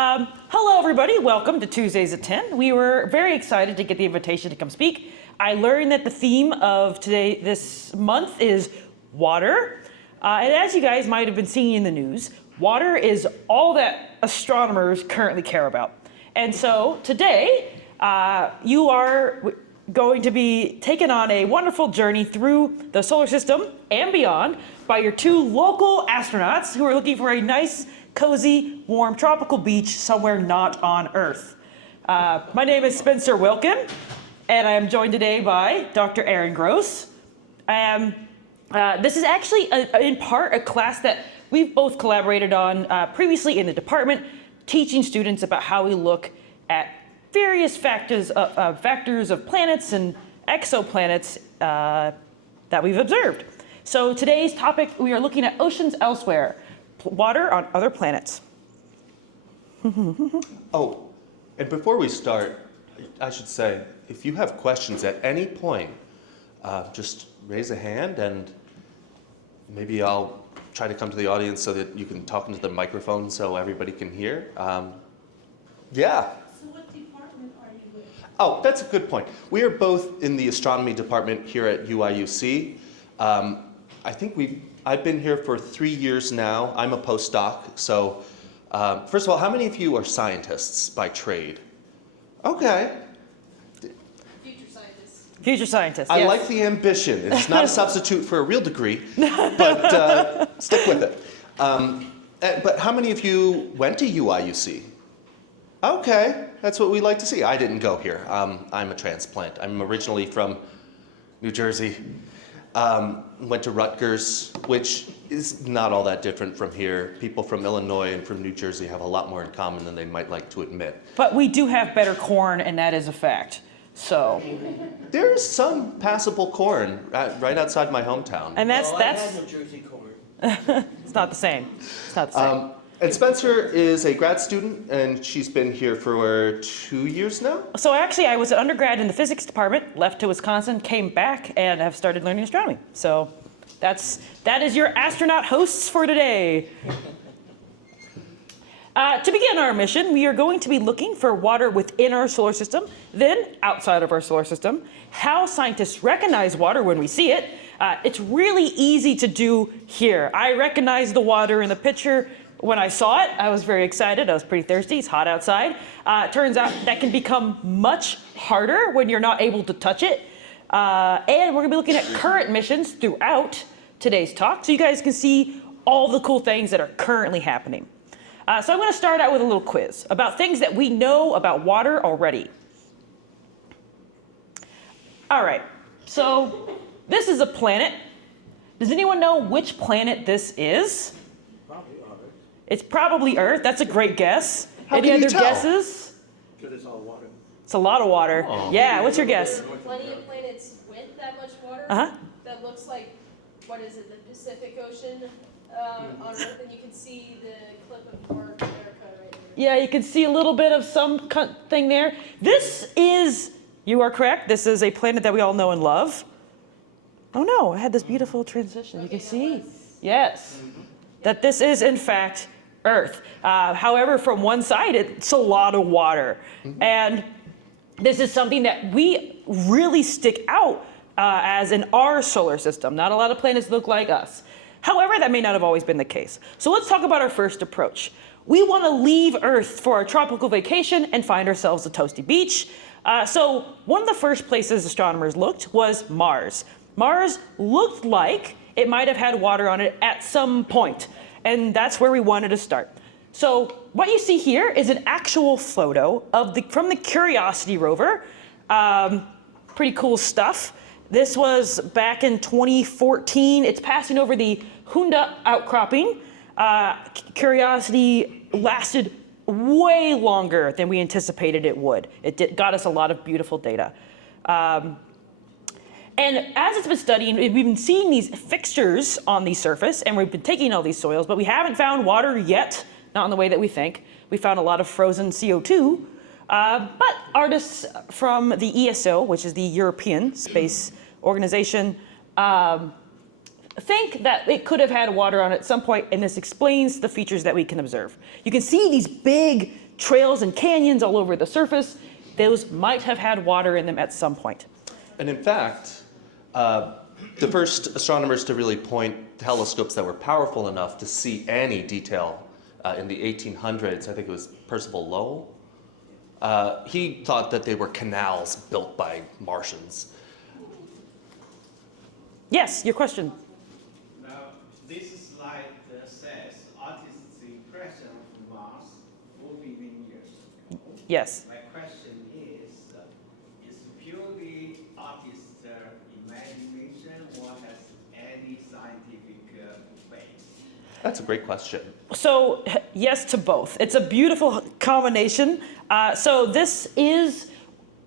Hello, everybody. Welcome to Tuesdays at 10. We were very excited to get the invitation to come speak. I learned that the theme of this month is water. And as you guys might have been seeing in the news, water is all that astronomers currently care about. And so today, you are going to be taken on a wonderful journey through the solar system and beyond by your two local astronauts who are looking for a nice, cozy, warm, tropical beach somewhere not on Earth. My name is Spencer Wilken, and I am joined today by Dr. Arran Gross. This is actually, in part, a class that we've both collaborated on previously in the department, teaching students about how we look at various factors of planets and exoplanets that we've observed. So today's topic, we are looking at oceans elsewhere, water on other planets. Oh, and before we start, I should say, if you have questions at any point, just raise a hand and maybe I'll try to come to the audience so that you can talk into the microphone so everybody can hear. Yeah. So what department are you with? Oh, that's a good point. We are both in the astronomy department here at UIUC. I've been here for 3 years now. I'm a postdoc. So first of all, how many of you are scientists by trade? Okay. Future scientists. Future scientists, I yes. like the ambition. It's not a substitute for a real degree, but stick with it. But how many of you went to UIUC? Okay, that's what we like to see. I didn't go here. I'm a transplant. I'm originally from New Jersey. Went to Rutgers, which is not all that different from here. People from Illinois and from New Jersey have a lot more in common than they might like to admit. But we do have better corn, and that is a fact. So There's some passable corn right outside my hometown. and that's I had New Jersey corn. it's not the same. It's not the same. And Spencer is a grad student, and she's been here for 2 years now? So actually, I was an undergrad in the physics department, left to Wisconsin, came back, and have started learning astronomy. So that is your astronaut hosts for today. To begin our mission, we are going to be looking for water within our solar system, then outside of our solar system, how scientists recognize water when we see it. It's really easy to do here. I recognize the water in the picture. When I saw it, I was very excited. I was pretty thirsty. It's hot outside. Turns out that can become much harder when you're not able to touch it. And we're going to be looking at current missions throughout today's talk, so you guys can see all the cool things that are currently happening. So I'm going to start out with a little quiz about things that we know about water already. All right, so this is a planet. Does anyone know which planet this is? It's probably Earth. That's a great guess. How Any can you other tell? guesses? Because it's all water. It's a lot of water. Oh. Yeah, what's your guess? Plenty of planets with that much water. Uh-huh. That looks like, what is it, the Pacific Ocean on Earth, and you can see the clip of North America right there. Yeah, you can see a little bit of some thing there. This is, you are correct, this is a planet that we all know and love. Oh no, I had this beautiful transition. You can see, yes, that this is in fact Earth. However, from one side, it's a lot of water. And this is something that we really stick out as in our solar system. Not a lot of planets look like us. However, that may not have always been the case. So let's talk about our first approach. We want to leave Earth for our tropical vacation and find ourselves a toasty beach. So one of the first places astronomers looked was Mars. Mars looked like it might have had water on it at some point. And that's where we wanted to start. So what you see here is an actual photo from the Curiosity rover. Pretty cool stuff. This was back in 2014. It's passing over the Hunda outcropping. Curiosity lasted way longer than we anticipated it would. It got us a lot of beautiful data. And as it's been studying, we've been seeing these fixtures on the surface, and we've been taking all these soils, but we haven't found water yet, not in the way that we think. We found a lot of frozen CO2, but artists from the ESO, which is the European Space Organization, think that it could have had water on it at some point, and this explains the features that we can observe. You can see these big trails and canyons all over the surface. Those might have had water in them at some point. And in fact, the first astronomers to really point telescopes that were powerful enough to see any detail in the 1800s, I think it was Percival Lowell, he thought that they were canals built by Martians. Yes, your question. Now, this slide says artist's impression of Mars 4 billion years ago. Yes. My question is purely artist's imagination or has any scientific base? That's a great question. So yes to both. It's a beautiful combination. So this is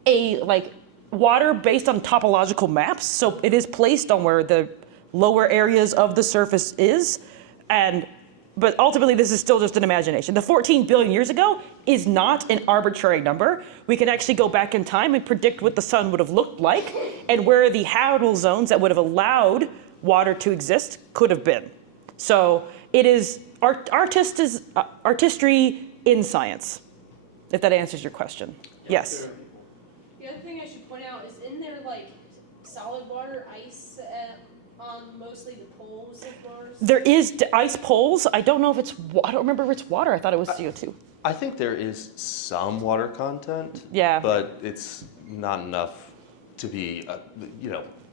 a water based on topological maps. So it is placed on where the lower areas of the surface is. But ultimately this is still just an imagination. The 14 billion years ago is not an arbitrary number. We can actually go back in time and predict what the sun would have looked like and where the habitable zones that would have allowed water to exist could have been. So it is artistry in science, if that answers your question. Yes. The other thing I should point out is in there solid water, ice on mostly the poles of Mars. There is ice poles. I don't know if it's, I don't remember if it's water. I thought it was CO2. I think there is some water content, Yeah. but it's not enough to be,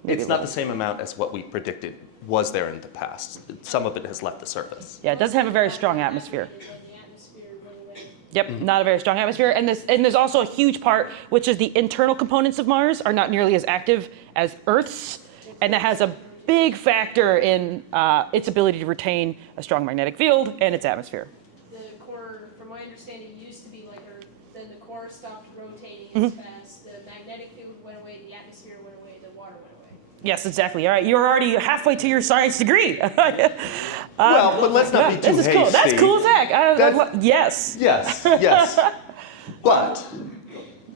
Maybe it's not the same amount as what we predicted was there in the past. Some of it has left the surface. Yeah, it doesn't have a very strong atmosphere. The atmosphere went away. Yep, not a very strong atmosphere. And there's also a huge part, which is the internal components of Mars are not nearly as active as Earth's. And that has a big factor in its ability to retain a strong magnetic field and its atmosphere. The core, from my understanding, used to be like Earth. Then the core stopped rotating as Mm-hmm. fast. The magnetic field went away. The atmosphere went away. The water went away. Yes, exactly. All right, you're already halfway to your science degree. Well, but let's not be too This is hasty. cool. That's cool, Zach. That's- Yes. Yes, yes. But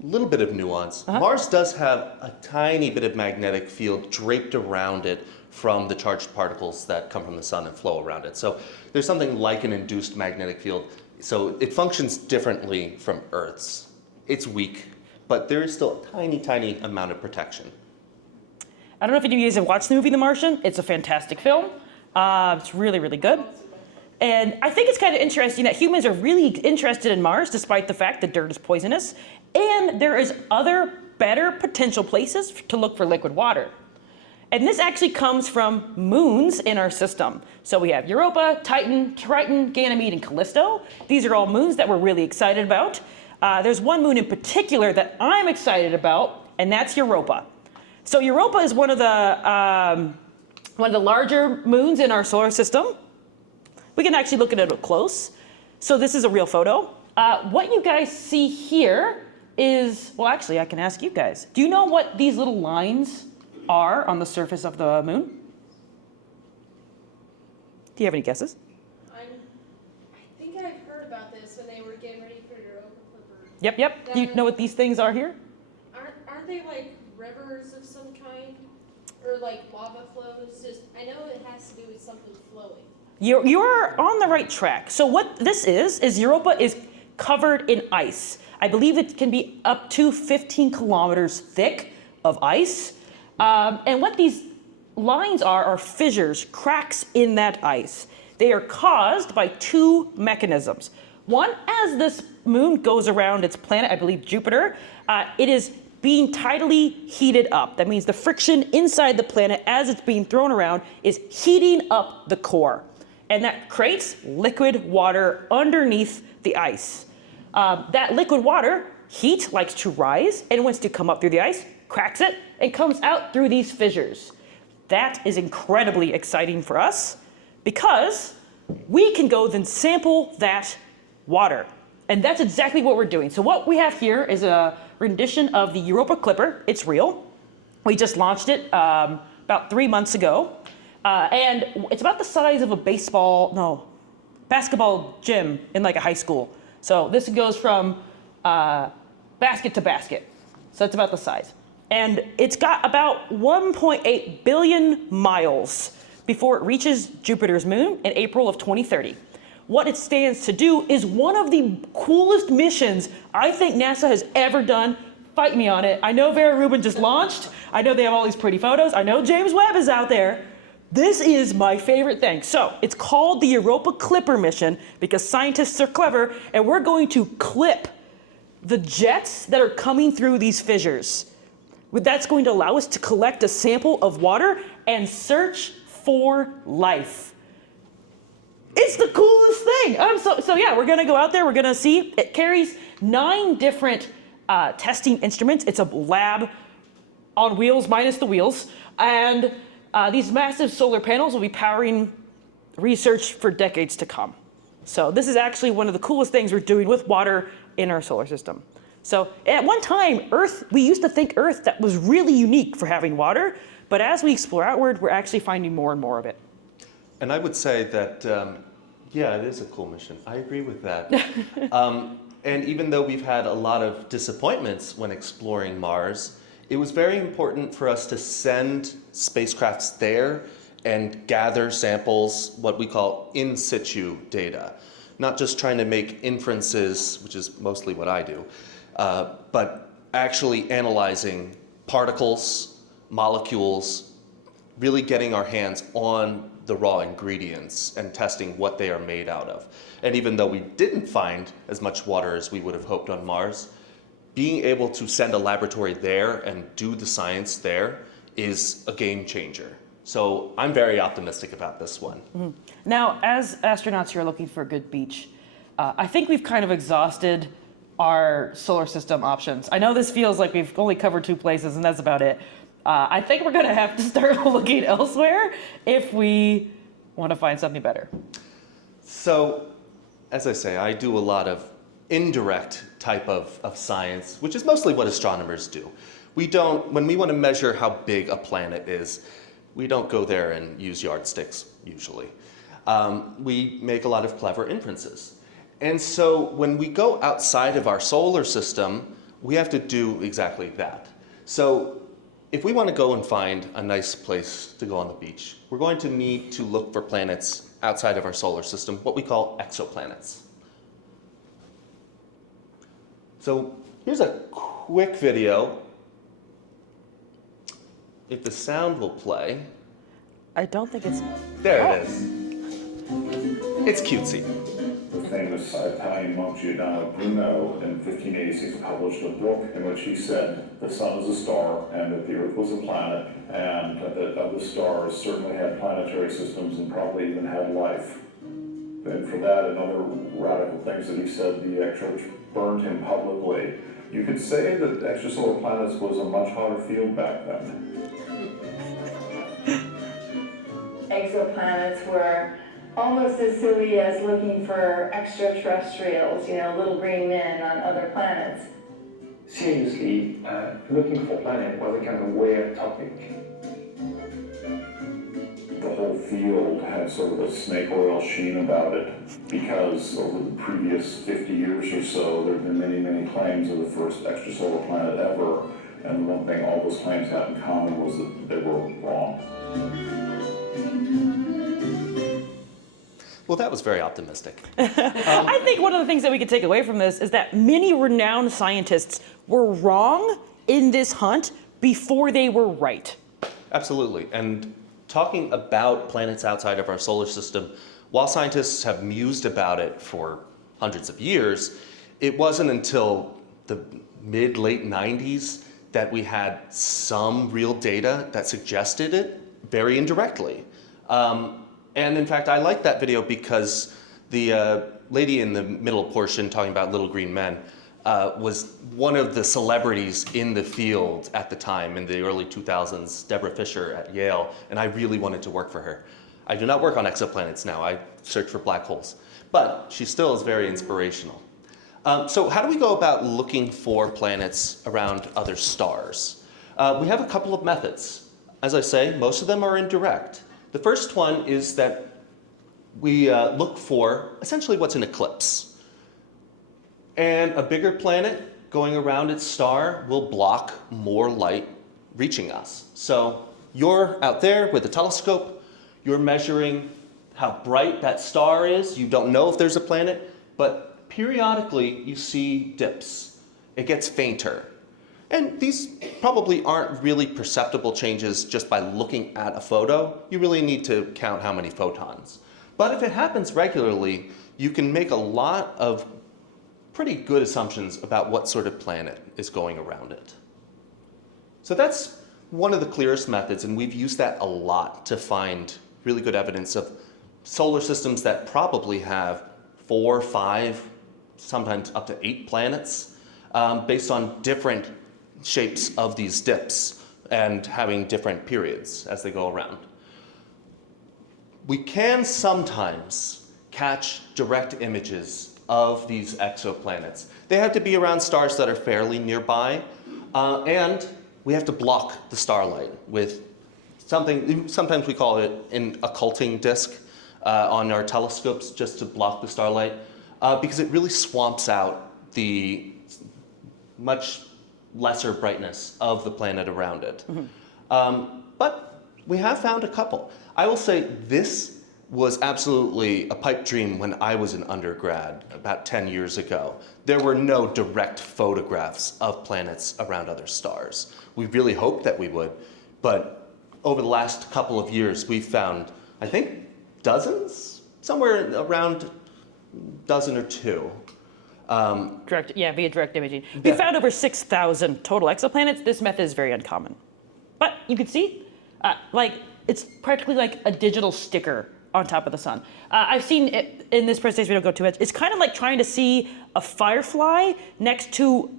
a little bit of nuance. Mars does have a tiny bit of magnetic field draped around it from the charged particles that come from the sun and flow around it. So there's something like an induced magnetic field. So it functions differently from Earth's. It's weak, but there is still a tiny, tiny amount of protection. I don't know if any of you guys have watched the movie The Martian. It's a fantastic film. It's really, really good. And I think it's kind of interesting that humans are really interested in Mars, despite the fact that dirt is poisonous. And there is other, better potential places to look for liquid water. And this actually comes from moons in our system. So we have Europa, Titan, Triton, Ganymede, and Callisto. These are all moons that we're really excited about. There's one moon in particular that I'm excited about, and that's Europa. So Europa is one of the larger moons in our solar system. We can actually look at it up close. So this is a real photo. What you guys see here is, well, actually, I can ask you guys. Do you know what these little lines are on the surface of the moon? Do you have any guesses? I think I've heard about this when they were getting ready for Europa Clipper. Yep. Do you know what these things are here? Aren't they like rivers of some kind? Or like lava flows? Just I know it has to do with something flowing. You're on the right track. So what this is Europa is covered in ice. I believe it can be up to 15 kilometers thick of ice. And what these lines are fissures, cracks in that ice. They are caused by two mechanisms. One, as this moon goes around its planet, I believe Jupiter, it is being tidally heated up. That means the friction inside the planet as it's being thrown around is heating up the core. And that creates liquid water underneath the ice. That liquid water, heat likes to rise and wants to come up through the ice, cracks it, and comes out through these fissures. That is incredibly exciting for us because we can go then sample that water. And that's exactly what we're doing. So what we have here is a rendition of the Europa Clipper. It's real. We just launched it about 3 months ago. And it's about the size of a basketball gym in like a high school. So this goes from basket to basket. So it's about the size. And it's got about 1.8 billion miles before it reaches Jupiter's moon in April of 2030. what it stands to do, is one of the coolest missions I think NASA has ever done. Fight me on it. I know Vera Rubin just launched. I know they have all these pretty photos. I know James Webb is out there. This is my favorite thing. So it's called the Europa Clipper mission because scientists are clever, and we're going to clip the jets that are coming through these fissures. That's going to allow us to collect a sample of water and search for life. It's the coolest thing. So yeah, we're gonna go out there, we're gonna see. It carries 9 different testing instruments. It's a lab on wheels minus the wheels. And these massive solar panels will be powering research for decades to come. So this is actually one of the coolest things we're doing with water in our solar system. So at one time, Earth, we used to think Earth that was really unique for having water, but as we explore outward, we're actually finding more and more of it. And I would say that, yeah, it is a cool mission. I agree with that. And even though we've had a lot of disappointments when exploring Mars, it was very important for us to send spacecrafts there and gather samples, what we call in situ data. Not just trying to make inferences, which is mostly what I do, but actually analyzing particles, molecules, really getting our hands on the raw ingredients and testing what they are made out of. And even though we didn't find as much water as we would have hoped on Mars, being able to send a laboratory there and do the science there is a game changer. So I'm very optimistic about this one. Mm-hmm. Now, as astronauts who are looking for a good beach, I think we've kind of exhausted our solar system options. I know this feels like we've only covered 2 places and that's about it. I think we're gonna have to start looking elsewhere if we want to find something better. So, as I say, I do a lot of indirect type of science, which is mostly what astronomers do. We don't, when we want to measure how big a planet is, we don't go there and use yardsticks, usually. We make a lot of clever inferences. And so when we go outside of our solar system, we have to do exactly that. So if we want to go and find a nice place to go on the beach, we're going to need to look for planets outside of our solar system, what we call exoplanets. So here's a quick video. If the sound will play. I don't think it's... There it is. It's cutesy. The famous Italian monk Giordano Bruno in 1586 published a book in which he said the sun is a star and that the earth was a planet and that other stars certainly had planetary systems and probably even had life. And for that and other radical things that he said, the church burned him publicly. You could say that extrasolar planets was a much harder field back then. Exoplanets were almost as silly as looking for extraterrestrials, little green men on other planets. Seriously, looking for planet was a kind of weird topic. The whole field had sort of a snake oil sheen about it because over the previous 50 years or so, there have been many, many claims of the first extrasolar planet ever, and the one thing all those claims had in common was that they were wrong. Well, that was very optimistic. I think one of the things that we could take away from this is that many renowned scientists were wrong in this hunt before they were right. Absolutely. And talking about planets outside of our solar system, while scientists have mused about it for hundreds of years, it wasn't until the mid-late 90s that we had some real data that suggested it very indirectly. And in fact, I like that video because the lady in the middle portion talking about little green men was one of the celebrities in the field at the time in the early 2000s, Deborah Fisher at Yale, and I really wanted to work for her. I do not work on exoplanets now, I search for black holes, but she still is very inspirational. So how do we go about looking for planets around other stars? We have a couple of methods. As I say, most of them are indirect. The first one is that we look for essentially what's an eclipse. And a bigger planet going around its star will block more light reaching us. So you're out there with a telescope, you're measuring how bright that star is. You don't know if there's a planet, but periodically you see dips. It gets fainter. And these probably aren't really perceptible changes just by looking at a photo. You really need to count how many photons. But if it happens regularly, you can make a lot of pretty good assumptions about what sort of planet is going around it. So that's one of the clearest methods, and we've used that a lot to find really good evidence of solar systems that probably have 4, 5, sometimes up to 8 planets, based on different shapes of these dips and having different periods as they go around. We can sometimes catch direct images of these exoplanets. They have to be around stars that are fairly nearby, and we have to block the starlight with something, sometimes we call it an occulting disk on our telescopes, just to block the starlight, because it really swamps out the much lesser brightness of the planet around it. But we have found a couple. I will say this was absolutely a pipe dream when I was an undergrad about 10 years ago. There were no direct photographs of planets around other stars. We really hoped that we would, but over the last couple of years, we've found, I think, dozens? Somewhere around a dozen or two. Via direct imaging. We found over 6,000 total exoplanets. This method is very uncommon. But you can see, it's practically like a digital sticker on top of the sun. I've seen it in this presentation, we don't go too much. It's kind of like trying to see a firefly next to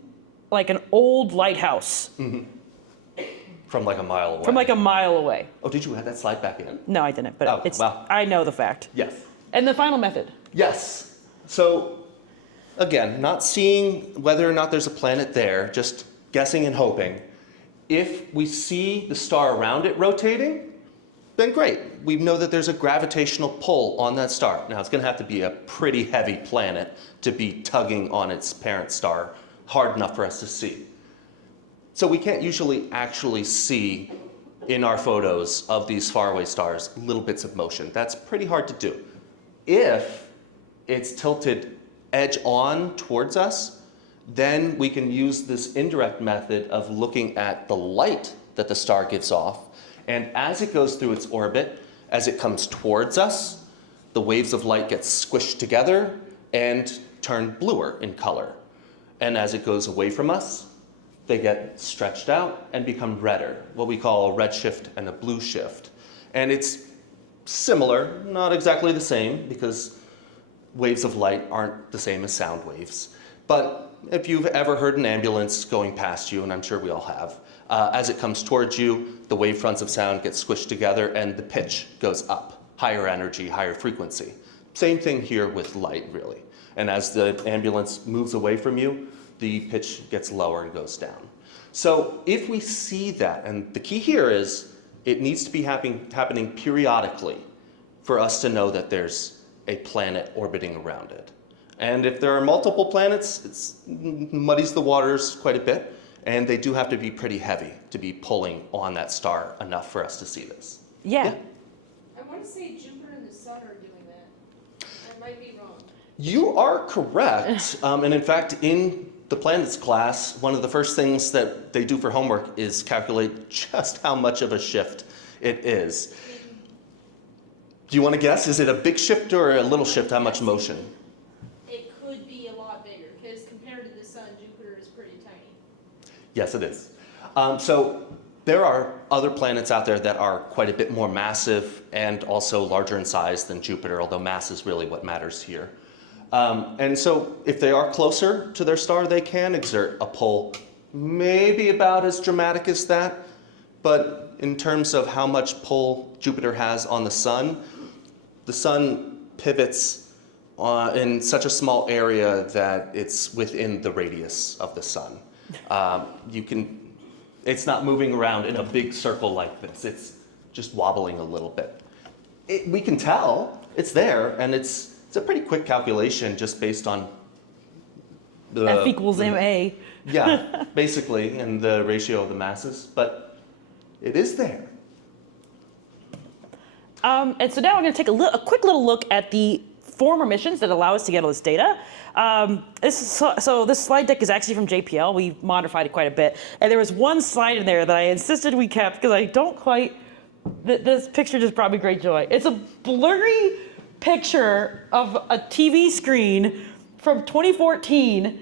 like an old lighthouse. From like a mile away. From like a mile away. Oh, did you add that slide back in? No, I didn't, but I know the fact. Yes. And the final method. Yes. So, again, not seeing whether or not there's a planet there, just guessing and hoping. If we see the star around it rotating, then great. We know that there's a gravitational pull on that star. Now, it's going to have to be a pretty heavy planet to be tugging on its parent star hard enough for us to see. So we can't usually actually see in our photos of these faraway stars little bits of motion. That's pretty hard to do. If it's tilted edge on towards us, then we can use this indirect method of looking at the light that the star gives off. And as it goes through its orbit, as it comes towards us, the waves of light get squished together and turn bluer in color. And as it goes away from us, they get stretched out and become redder, what we call a red shift and a blue shift. And it's similar, not exactly the same, because waves of light aren't the same as sound waves. But if you've ever heard an ambulance going past you, and I'm sure we all have, as it comes towards you, the wavefronts of sound get squished together and the pitch goes up, higher energy, higher frequency. Same thing here with light, really. And as the ambulance moves away from you, the pitch gets lower and goes down. So if we see that, and the key here is it needs to be happening periodically for us to know that there's a planet orbiting around it. And if there are multiple planets, it muddies the waters quite a bit, and they do have to be pretty heavy to be pulling on that star enough for us to see this. Yeah. I want to say Jupiter and the Sun are doing that. I might be wrong. You are correct. And in fact, in the planets class, one of the first things that they do for homework is calculate just how much of a shift it is. Do you want to guess? Is it a big shift or a little shift? How much motion? It could be a lot bigger, because compared to the Sun, Jupiter is pretty tiny. Yes, it is. So there are other planets out there that are quite a bit more massive and also larger in size than Jupiter, although mass is really what matters here. And so if they are closer to their star, they can exert a pull maybe about as dramatic as that. But in terms of how much pull Jupiter has on the Sun pivots in such a small area that it's within the radius of the Sun. It's not moving around in a big circle like this. It's just wobbling a little bit. We can tell it's there, and it's a pretty quick calculation just based on the F equals MA. Yeah, basically, and the ratio of the masses, but it is there. And so now I'm going to take a quick little look at the former missions that allow us to get all this data. So this slide deck is actually from JPL. We modified it quite a bit. And there was one slide in there that I insisted we kept because I don't quite, this picture just brought me great joy. It's a blurry picture of a TV screen from 2014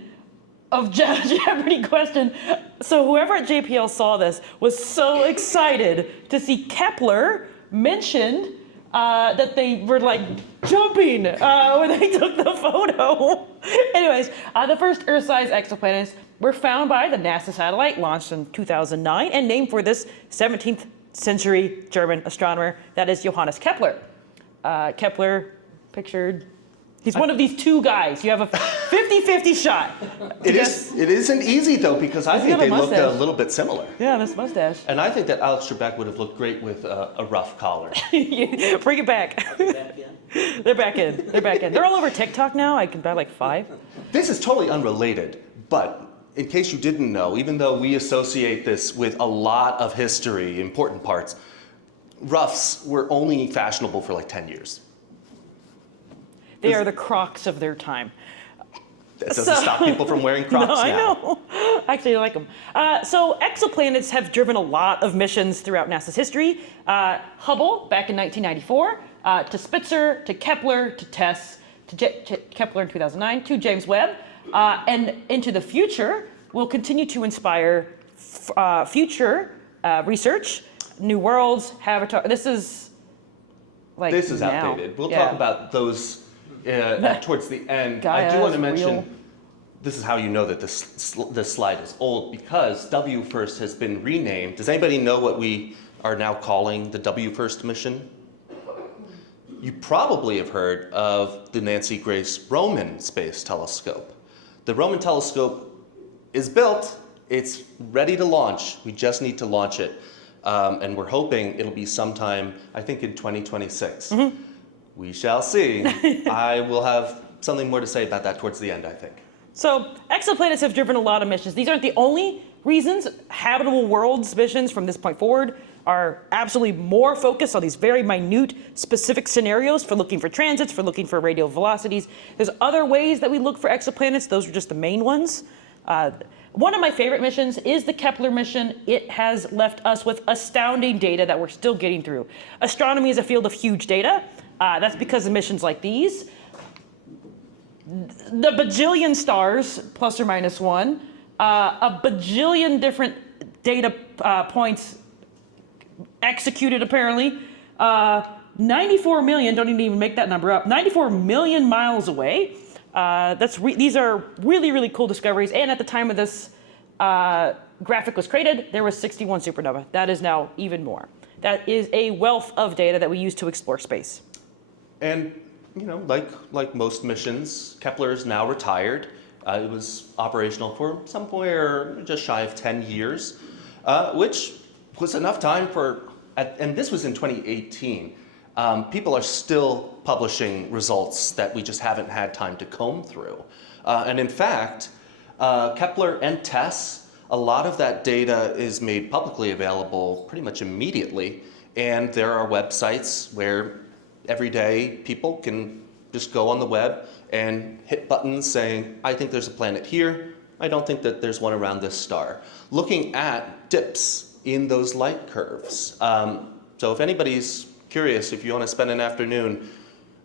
of Jeopardy question. So whoever at JPL saw this was so excited to see Kepler mentioned that they were like jumping when they took the photo. Anyways, the first Earth-sized exoplanets were found by the NASA satellite launched in 2009 and named for this 17th century German astronomer, that is Johannes Kepler. Kepler pictured, he's one of these two guys. You have a 50-50 shot. It isn't easy though, because I think they look a little bit similar. Yeah, this mustache. And I think that Alex Trebek would have looked great with a rough collar. Bring it back. They're back in. They're back in. They're all over TikTok now. I can buy like 5. This is totally unrelated, but in case you didn't know, even though we associate this with a lot of history, important parts, roughs were only fashionable for like 10 years. They are the Crocs of their time. That doesn't stop people from wearing Crocs now. I know. Actually, I like them. So exoplanets have driven a lot of missions throughout NASA's history. Hubble back in 1994, to Spitzer, to Kepler, to TESS, to Kepler in 2009, to James Webb, and into the future will continue to inspire future research, new worlds, habitat. This is outdated. We'll talk about those towards the end. Gaia I do want to is mention, real. this is how you know that this slide is old, because WFIRST has been renamed. Does anybody know what we are now calling the WFIRST mission? You probably have heard of the Nancy Grace Roman Space Telescope. The Roman telescope is built, it's ready to launch. We just need to launch it. And we're hoping it'll be sometime, I think in 2026. Mm-hmm. We shall see. I will have something more to say about that towards the end, I think. So exoplanets have driven a lot of missions. These aren't the only reasons. Habitable worlds missions from this point forward are absolutely more focused on these very minute, specific scenarios for looking for transits, for looking for radial velocities. There's other ways that we look for exoplanets. Those are just the main ones. One of my favorite missions is the Kepler mission. It has left us with astounding data that we're still getting through. Astronomy is a field of huge data. That's because of missions like these. The bajillion stars, plus or minus 1, a bajillion different data points executed apparently, 94 million, don't even make that number up, 94 million miles away. These are really, really cool discoveries. And at the time of this graphic was created, there was 61 supernova. That is now even more. That is a wealth of data that we use to explore space. And you know, like most missions, Kepler is now retired. It was operational for somewhere just shy of 10 years, which was enough time for, and this was in 2018. People are still publishing results that we just haven't had time to comb through. And in fact, Kepler and TESS, a lot of that data is made publicly available pretty much immediately. And there are websites where everyday people can just go on the web and hit buttons saying, I think there's a planet here. I don't think that there's one around this star. Looking at dips in those light curves. So if anybody's curious, if you want to spend an afternoon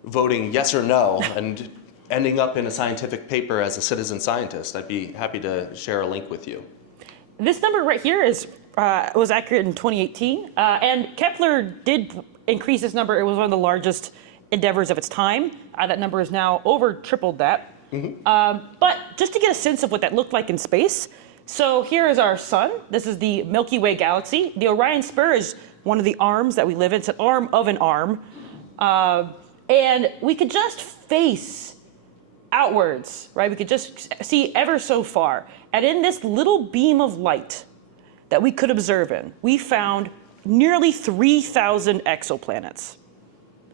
voting yes or no and ending up in a scientific paper as a citizen scientist, I'd be happy to share a link with you. This number right here was accurate in 2018, and Kepler did increase this number. It was one of the largest endeavors of its time. That number is now over tripled that. Mm-hmm. But just to get a sense of what that looked like in space, so here is our sun. This is the Milky Way galaxy. The Orion Spur is one of the arms that we live in. It's an arm of an arm. And we could just face outwards, right? We could just see ever so far. And in this little beam of light that we could observe in, we found nearly 3,000 exoplanets.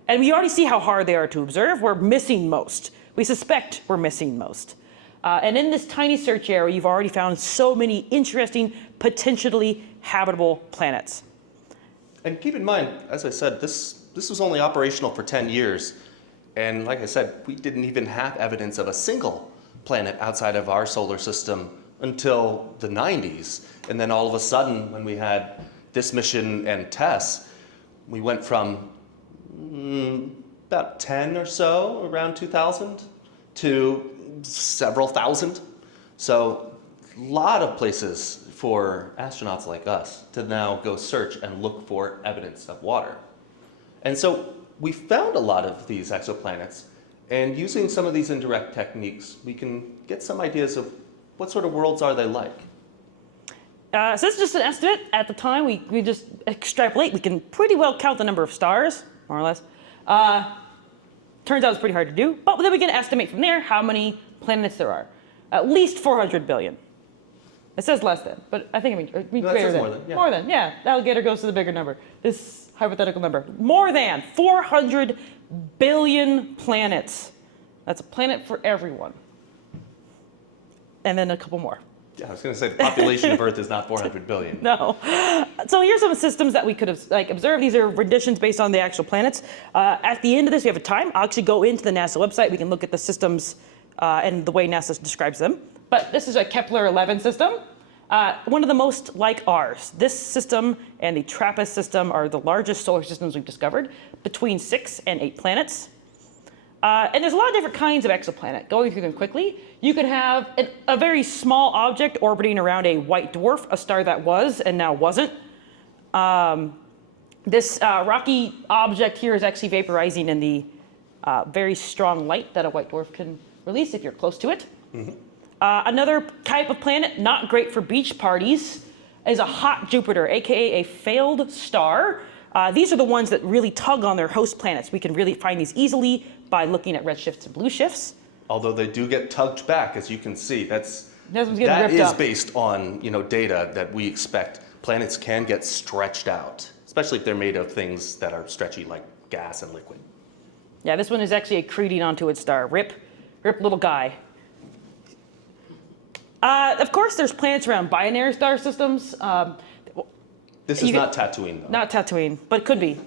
And we already see how hard they are to observe. We're missing most. We suspect we're missing most. And in this tiny search area, you've already found so many interesting, potentially habitable planets. And keep in mind, as I said, this this was only operational for 10 years. And like I said, we didn't even have evidence of a single planet outside of our solar system until the 90s. And then all of a sudden, when we had this mission and tests, we went from about 10 or so around 2000 to several thousand. So a lot of places for astronauts like us to now go search and look for evidence of water. And so we found a lot of these exoplanets, and using some of these indirect techniques, we can get some ideas of what sort of worlds are they like. So this is just an estimate. At the time, we just extrapolate. We can pretty well count the number of stars, more or less. Turns out it's pretty hard to do, but then we can estimate from there how many planets there are. At least 400 billion. It says less than, but I think it means No, that greater says than. more than, yeah. More than, yeah. Alligator goes to the bigger number. This hypothetical number. More than 400 billion planets. That's a planet for everyone. And then a couple more. Yeah, I was going to say the population of Earth is not 400 billion. No. So here's some systems that we could have observed. These are renditions based on the actual planets. At the end of this, we have a time. I'll actually go into the NASA website. We can look at the systems and the way NASA describes them. But this is a Kepler 11 system. One of the most like ours. This system and the TRAPPIST system are the largest solar systems we've discovered, between 6 and 8 planets. And there's a lot of different kinds of exoplanet. Going through them quickly, you could have a very small object orbiting around a white dwarf, a star that was and now wasn't. This rocky object here is actually vaporizing in the very strong light that a white dwarf can release if you're close to it. Mm-hmm. Another type of planet, not great for beach parties, is a hot Jupiter, aka a failed star. These are the ones that really tug on their host planets. We can really find these easily by looking at red shifts and blue shifts. Although they do get tugged back, as you can see. That one's getting ripped is up. based on data that we expect. Planets can get stretched out, especially if they're made of things that are stretchy like gas and liquid. Yeah, this one is actually accreting onto its star. Rip little guy. Of course, there's planets around binary star systems. This is not Tatooine, though. Not Tatooine, but it could be.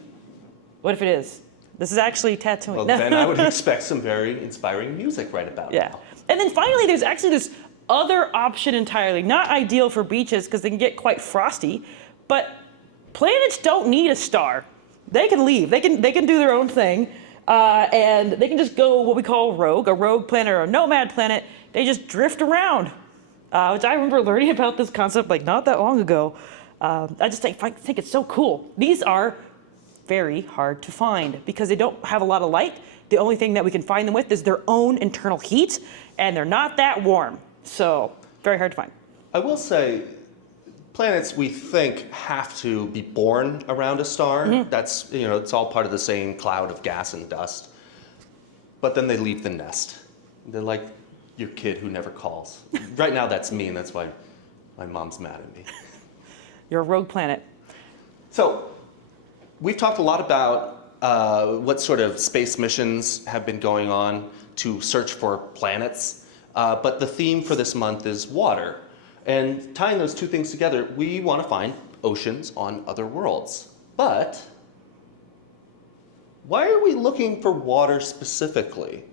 What if it is? This is actually Tatooine. Well, then I would expect some very inspiring music right about Yeah. now. And then finally, there's actually this other option entirely, not ideal for beaches because they can get quite frosty, but planets don't need a star. They can leave. They can do their own thing, and they can just go what we call rogue, a rogue planet or a nomad planet. They just drift around, which I remember learning about this concept like not that long ago. I just think it's so cool. These are very hard to find because they don't have a lot of light. The only thing that we can find them with is their own internal heat, and they're not that warm. So very hard to find. I will say, planets we think have to be born around a star. Mm-hmm. That's, it's all part of the same cloud of gas and dust. But then they leave the nest. They're like your kid who never calls. Right now that's me, and that's why my mom's mad at me. You're a rogue planet. So we've talked a lot about what sort of space missions have been going on to search for planets. But the theme for this month is water. And tying those two things together, we want to find oceans on other worlds. But why are we looking for water specifically?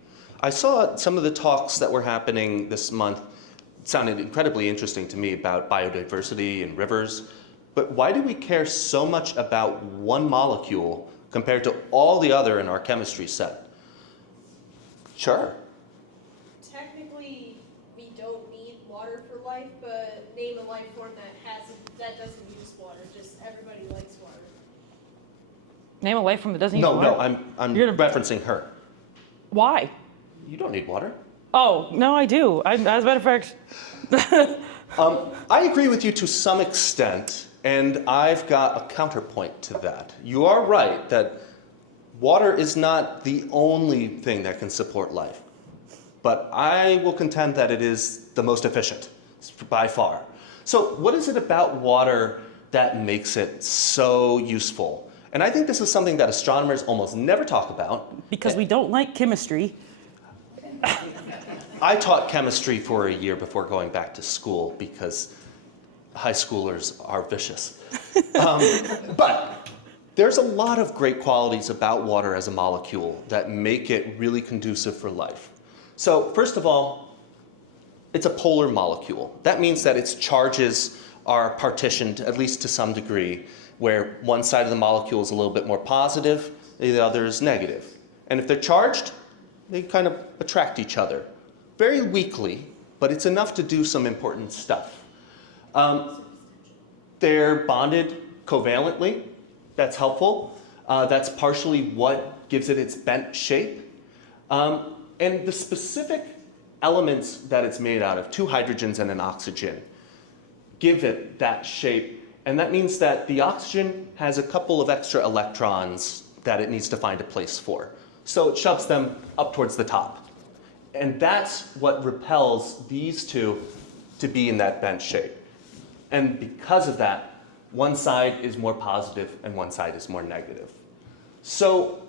I saw some of the talks that were happening this month. It sounded incredibly interesting to me about biodiversity and rivers. But why do we care so much about one molecule compared to all the other in our chemistry set? Sure. Technically, we don't need water for life, but name a life form that doesn't use water. Just everybody likes water. Name a life form that doesn't use No, water? I'm referencing her. Why? You don't need water. Oh, no, I do. As a matter of fact. I agree with you to some extent, and I've got a counterpoint to that. You are right that water is not the only thing that can support life, but I will contend that it is the most efficient, by far. So what is it about water that makes it so useful? And I think this is something that astronomers almost never talk about. Because we don't like chemistry. I taught chemistry for a year before going back to school because high schoolers are vicious. But There's a lot of great qualities about water as a molecule that make it really conducive for life. So first of all, it's a polar molecule. That means that its charges are partitioned, at least to some degree, where one side of the molecule is a little bit more positive, the other is negative. And if they're charged, they kind of attract each other. Very weakly, but it's enough to do some important stuff. They're bonded covalently. That's helpful. That's partially what gives it its bent shape. And the specific elements that it's made out of, 2 hydrogens and an oxygen, give it that shape. And that means that the oxygen has a couple of extra electrons that it needs to find a place for. So it shoves them up towards the top. And that's what repels these two to be in that bent shape. And because of that, one side is more positive and one side is more negative. So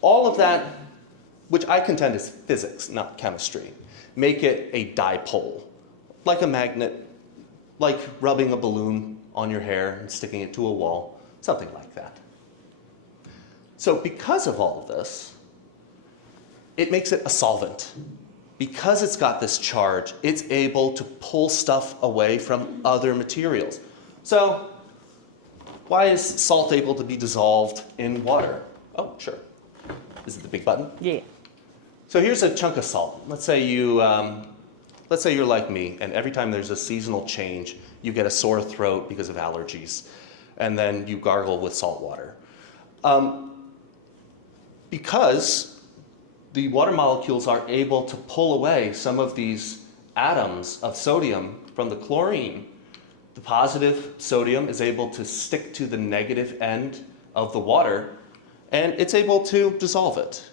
all of that, which I contend is physics, not chemistry, make it a dipole, like a magnet, like rubbing a balloon on your hair and sticking it to a wall, something like that. So because of all of this, it makes it a solvent. Because it's got this charge, it's able to pull stuff away from other materials. So why is salt able to be dissolved in water? Oh, sure. Is it the big button? Yeah. So here's a chunk of salt. Let's say you're like me, and every time there's a seasonal change, you get a sore throat because of allergies, and then you gargle with salt water. Because the water molecules are able to pull away some of these atoms of sodium from the chlorine, the positive sodium is able to stick to the negative end of the water, and it's able to dissolve it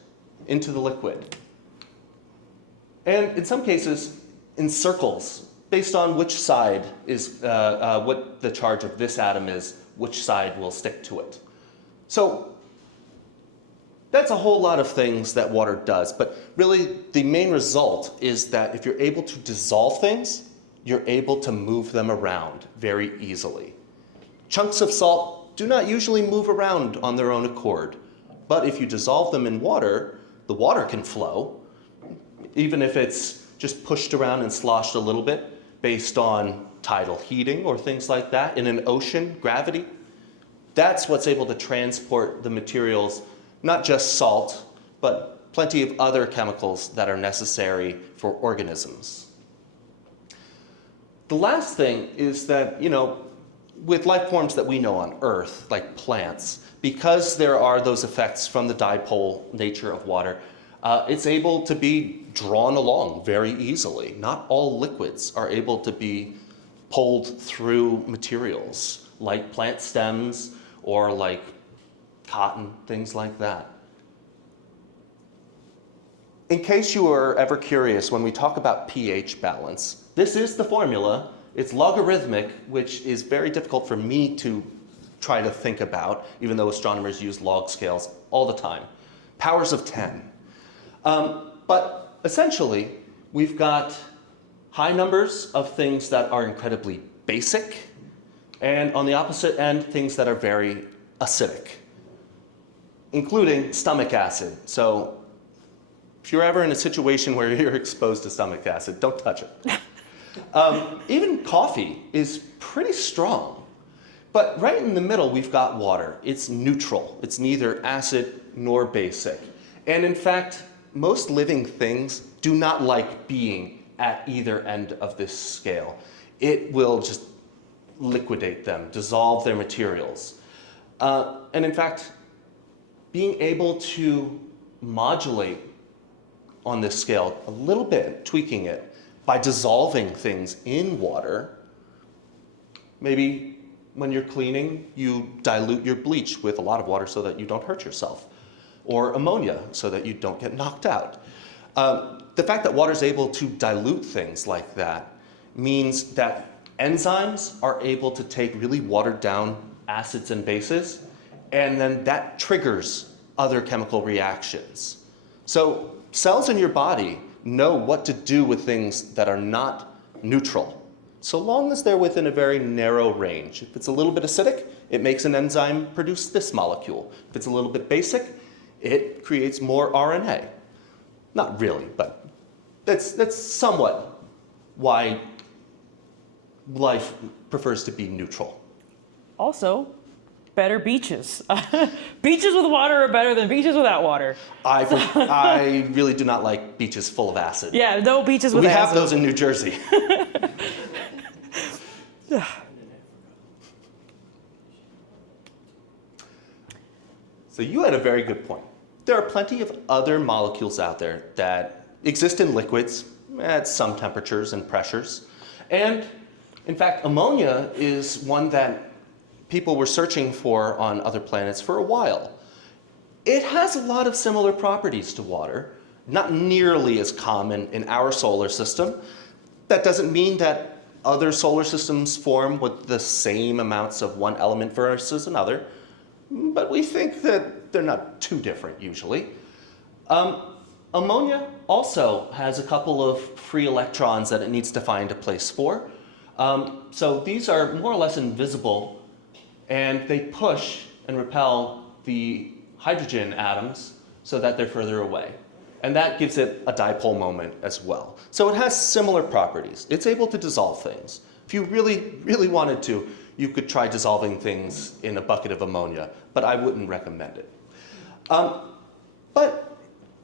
into the liquid. And in some cases, in circles, based on which side is, what the charge of this atom is, which side will stick to it. So that's a whole lot of things that water does, but really the main result is that if you're able to dissolve things, you're able to move them around very easily. Chunks of salt do not usually move around on their own accord, but if you dissolve them in water, the water can flow, even if it's just pushed around and sloshed a little bit based on tidal heating or things like that. In an ocean, gravity, that's what's able to transport the materials, not just salt, but plenty of other chemicals that are necessary for organisms. The last thing is that, with life forms that we know on Earth, like plants, because there are those effects from the dipole nature of water, it's able to be drawn along very easily. Not all liquids are able to be pulled through materials like plant stems or like cotton, things like that. In case you were ever curious, when we talk about pH balance, this is the formula. It's logarithmic, which is very difficult for me to try to think about, even though astronomers use log scales all the time. Powers of 10. But essentially, we've got high numbers of things that are incredibly basic, and on the opposite end, things that are very acidic, including stomach acid. So if you're ever in a situation where you're exposed to stomach acid, don't touch it. Even coffee is pretty strong. But right in the middle, we've got water. It's neutral. It's neither acid nor basic. And in fact, most living things do not like being at either end of this scale. It will just liquidate them, dissolve their materials. And in fact, being able to modulate on this scale a little bit, tweaking it, by dissolving things in water. Maybe when you're cleaning, you dilute your bleach with a lot of water so that you don't hurt yourself, or ammonia so that you don't get knocked out. The fact that water is able to dilute things like that means that enzymes are able to take really watered down acids and bases, and then that triggers other chemical reactions. So cells in your body know what to do with things that are not neutral. so long as they're within a very narrow range. If it's a little bit acidic, it makes an enzyme produce this molecule. If it's a little bit basic, it creates more RNA. Not really, but that's somewhat why life prefers to be neutral. Also, better beaches. Beaches with water are better than beaches without water. I really do not like beaches full of acid. Yeah, no beaches with We acid. have those in New Jersey. So you had a very good point. There are plenty of other molecules out there that exist in liquids at some temperatures and pressures. And in fact, ammonia is one that people were searching for on other planets for a while. It has a lot of similar properties to water, not nearly as common in our solar system. That doesn't mean that other solar systems form with the same amounts of one element versus another, but we think that they're not too different usually. Ammonia also has a couple of free electrons that it needs to find a place for. So these are more or less invisible, and they push and repel the hydrogen atoms so that they're further away. And that gives it a dipole moment as well. So it has similar properties. It's able to dissolve things. If you really, really wanted to, you could try dissolving things in a bucket of ammonia, but I wouldn't recommend it. But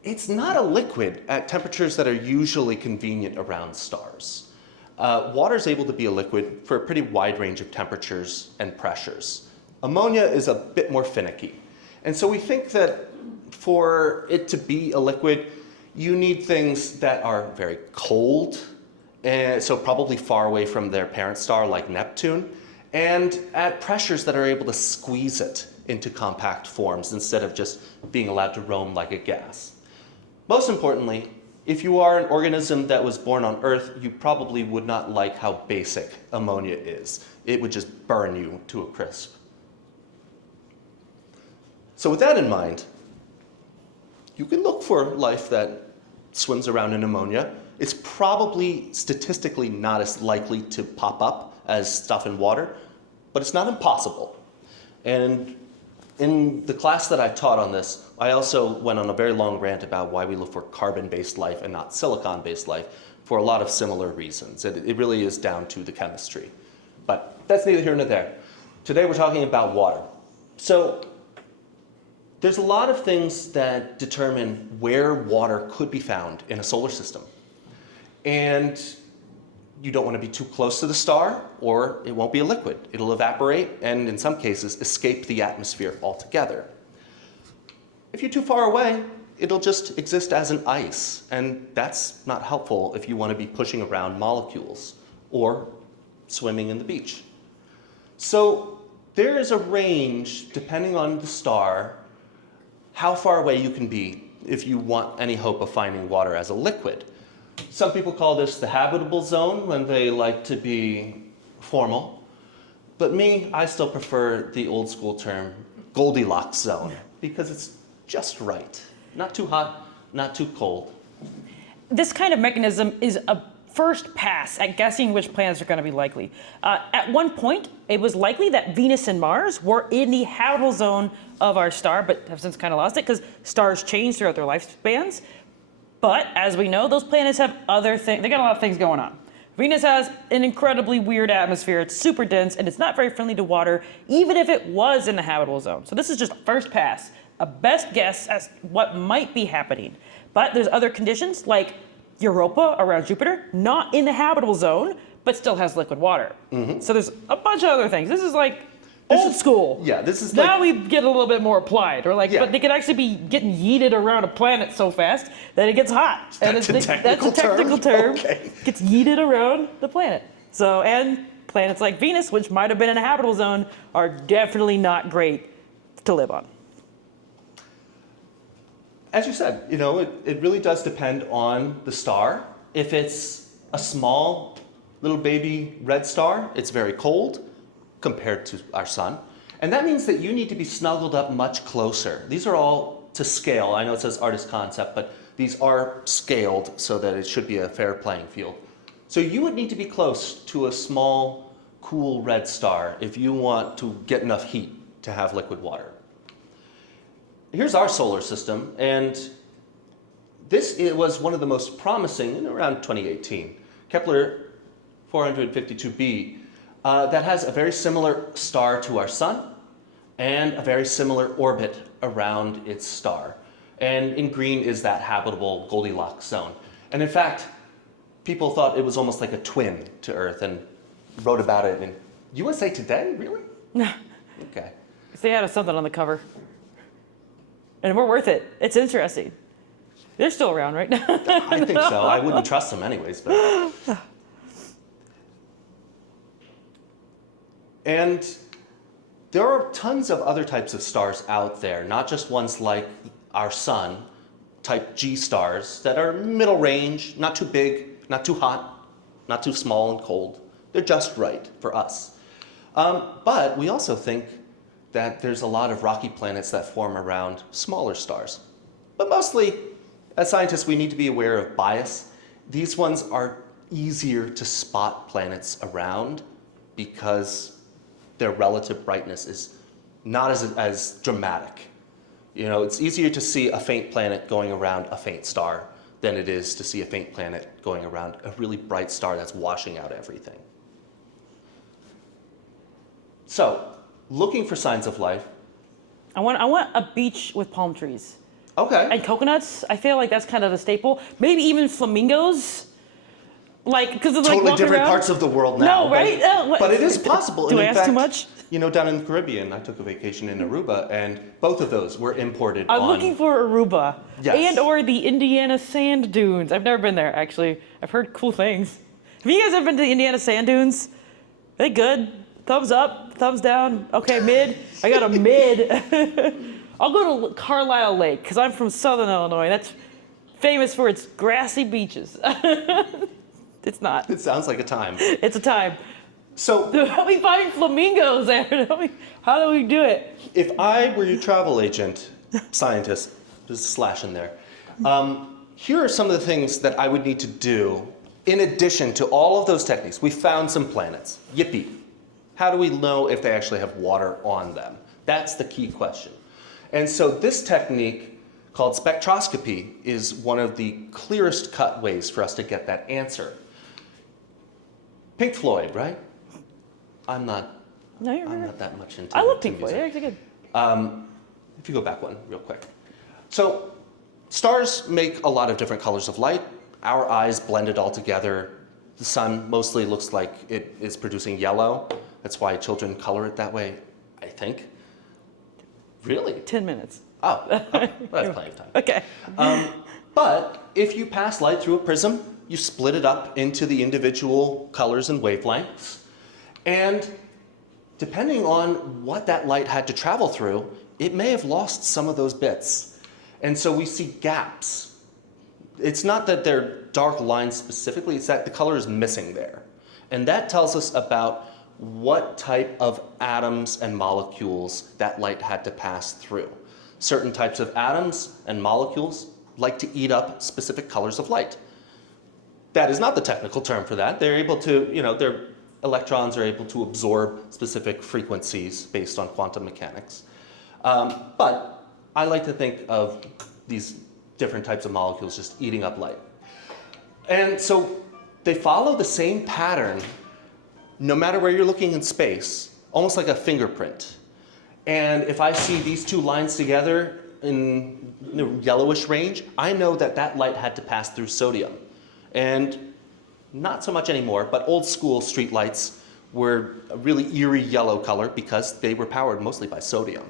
it's not a liquid at temperatures that are usually convenient around stars. Water is able to be a liquid for a pretty wide range of temperatures and pressures. Ammonia is a bit more finicky. And so we think that for it to be a liquid, you need things that are very cold, and so probably far away from their parent star like Neptune, and at pressures that are able to squeeze it into compact forms instead of just being allowed to roam like a gas. Most importantly, if you are an organism that was born on Earth, you probably would not like how basic ammonia is. It would just burn you to a crisp. So with that in mind, you can look for life that swims around in ammonia. It's probably statistically not as likely to pop up as stuff in water, but it's not impossible. And in the class that I taught on this, I also went on a very long rant about why we look for carbon-based life and not silicon-based life for a lot of similar reasons. It really is down to the chemistry. But that's neither here nor there. Today we're talking about water. So there's a lot of things that determine where water could be found in a solar system. And you don't want to be too close to the star, or it won't be a liquid. It'll evaporate and, in some cases, escape the atmosphere altogether. If you're too far away, it'll just exist as an ice, and that's not helpful if you want to be pushing around molecules or swimming in the beach. So there is a range, depending on the star, how far away you can be if you want any hope of finding water as a liquid. Some people call this the habitable zone when they like to be formal. But me, I still prefer the old school term Goldilocks zone because it's just right. Not too hot, not too cold. This kind of mechanism is a first pass at guessing which planets are going to be likely. At one point, it was likely that Venus and Mars were in the habitable zone of our star, but have since kind of lost it because stars change throughout their lifespans. But as we know, those planets have other things. They got a lot of things going on. Venus has an incredibly weird atmosphere. It's super dense, and it's not very friendly to water, even if it was in the habitable zone. So this is just first pass, a best guess as what might be happening. But there's other conditions, like Europa around Jupiter, not in the habitable zone, but still has liquid water. Mm-hmm. So there's a bunch of other things. This is like old school. Yeah, this is now like, we get a little bit more applied. Or like, yeah. But they could actually be getting yeeted around a planet so fast that it gets hot. That's a technical term. Okay. Gets yeeted around the planet. So, and planets like Venus, which might have been in a habitable zone, are definitely not great to live on. As you said, you know, it really does depend on the star. If it's a small little baby red star, it's very cold compared to our sun. And that means that you need to be snuggled up much closer. These are all to scale. I know it says artist concept, but these are scaled so that it should be a fair playing field. So you would need to be close to a small, cool red star if you want to get enough heat to have liquid water. Here's our solar system, and it was one of the most promising in around 2018. Kepler 452b, that has a very similar star to our sun and a very similar orbit around its star. And in green is that habitable Goldilocks zone. And in fact, people thought it was almost like a twin to Earth and wrote about it in USA Today, really? No. Okay. They had something on the cover. And we're worth it. It's interesting. They're still around, right? I think so. I wouldn't trust them anyways. But. And there are tons of other types of stars out there, not just ones like our sun, type G stars, that are middle range, not too big, not too hot, not too small and cold. They're just right for us. But we also think that there's a lot of rocky planets that form around smaller stars. But mostly, as scientists, we need to be aware of bias. These ones are easier to spot planets around because their relative brightness is not as dramatic. You know, it's easier to see a faint planet going around a faint star than it is to see a faint planet going around a really bright star that's washing out everything. So, looking for signs of life. I want a beach with palm trees. Okay. And coconuts. I feel like that's kind of the staple. Maybe even flamingos. Like, because it's like Totally walking different around. parts of the world now. No, right? But it is possible. Do And I in ask fact, too much? You know, down in the Caribbean, I took a vacation in Aruba, and both of those were imported I'm on. looking for Aruba. Yes. And or the Indiana sand dunes. I've never been there, actually. I've heard cool things. Have you guys ever been to the Indiana sand dunes? They good? Thumbs up, thumbs down. Okay, mid. I got a mid. I'll go to Carlisle Lake, because I'm from Southern Illinois. That's famous for its grassy beaches. It's not. It sounds like a time. It's a time. So, Help me find flamingos there. How do we do it? if I were your travel agent, scientist, just a slash in there, here are some of the things that I would need to do in addition to all of those techniques. We found some planets. Yippee. How do we know if they actually have water on them? That's the key question. And so this technique called spectroscopy is one of the clearest cut ways for us to get that answer. Pink Floyd, right? I'm not that much into I love to Pink Floyd. music. They're actually good. If you go back one real quick. So stars make a lot of different colors of light. Our eyes blend it all together. The sun mostly looks like it is producing yellow. That's why children color it that way, I think. Really? 10 minutes. Oh, okay. Well, that's plenty of time. Okay. But if you pass light through a prism, you split it up into the individual colors and wavelengths. And depending on what that light had to travel through, it may have lost some of those bits. And so we see gaps. It's not that they're dark lines specifically, it's that the color is missing there. And that tells us about what type of atoms and molecules that light had to pass through. Certain types of atoms and molecules like to eat up specific colors of light. That is not the technical term for that. They're able to, their electrons are able to absorb specific frequencies based on quantum mechanics. But I like to think of these different types of molecules just eating up light. And so they follow the same pattern no matter where you're looking in space, almost like a fingerprint. And if I see these two lines together in the yellowish range, I know that that light had to pass through sodium. And not so much anymore, but old school street lights were a really eerie yellow color because they were powered mostly by sodium.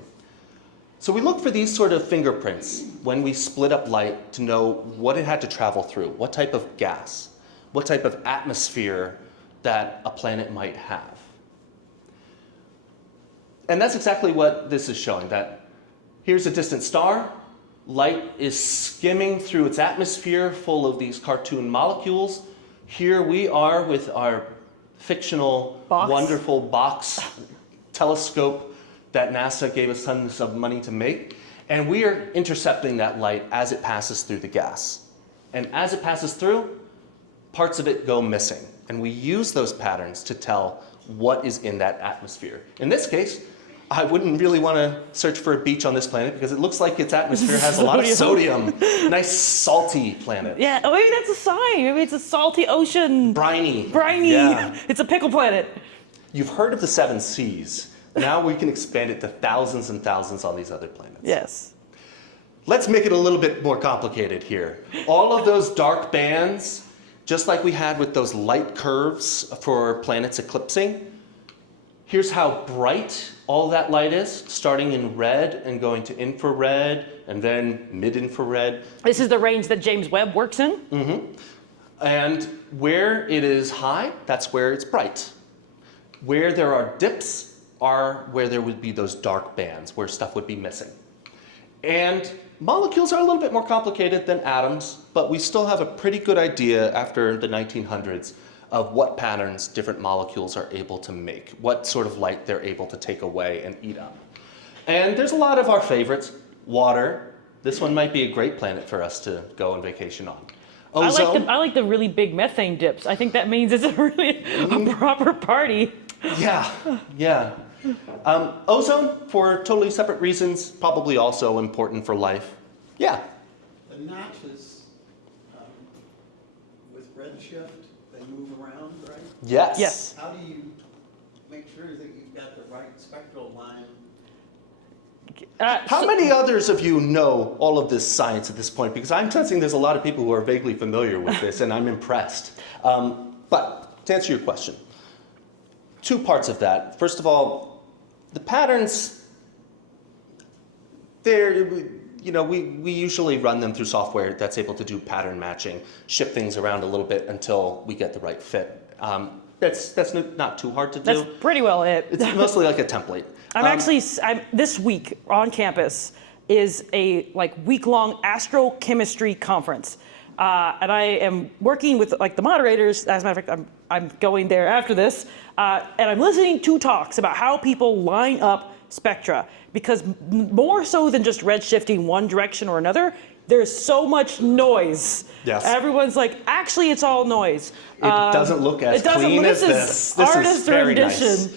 So we look for these sort of fingerprints when we split up light to know what it had to travel through, what type of gas, what type of atmosphere that a planet might have. And that's exactly what this is showing, that here's a distant star, light is skimming through its atmosphere full of these cartoon molecules. Here we are with our fictional, wonderful box telescope that NASA gave us tons of money to make. And we are intercepting that light as it passes through the gas. And as it passes through, parts of it go missing. And we use those patterns to tell what is in that atmosphere. In this case, I wouldn't really want to search for a beach on this planet because it looks like its atmosphere has a lot of sodium. Nice salty planet. Yeah, oh, maybe that's a sign. Maybe it's a salty ocean. Briny. Briny. Yeah. It's a pickle planet. You've heard of the 7 seas. Now we can expand it to thousands and thousands on these other planets. Yes. Let's make it a little bit more complicated here. All of those dark bands, just like we had with those light curves for planets eclipsing, here's how bright all that light is, starting in red and going to infrared and then mid-infrared. This is the range that James Webb works in. And where it is high, that's where it's bright. Where there are dips are where there would be those dark bands, where stuff would be missing. And molecules are a little bit more complicated than atoms, but we still have a pretty good idea after the 1900s of what patterns different molecules are able to make, what sort of light they're able to take away and eat up. And there's a lot of our favorites. Water. This one might be a great planet for us to go on vacation on. Ozone. I like the really big methane dips. I think that means it's a really a proper party. Yeah, yeah. Ozone, for totally separate reasons, probably also important for life. Yeah. The notches with redshift, they move around, right? Yes. Yes. How do you make sure that you've got the right spectral line? How many others of you know all of this science at this point? Because I'm sensing there's a lot of people who are vaguely familiar with this, and I'm impressed. But to answer your question, 2 parts of that. First of all, the patterns, we usually run them through software that's able to do pattern matching, ship things around a little bit until we get the right fit. That's not too hard to do. That's pretty well it. It's mostly like a template. I'm this week on campus is a week-long astrochemistry conference. And I am working with the moderators. As a matter of fact, I'm going there after this, and I'm listening to talks about how people line up spectra, because more so than just redshifting one direction or another, there's so much noise. Yes. Everyone's like, actually, it's all noise. It doesn't look as clean as this. This is very nice.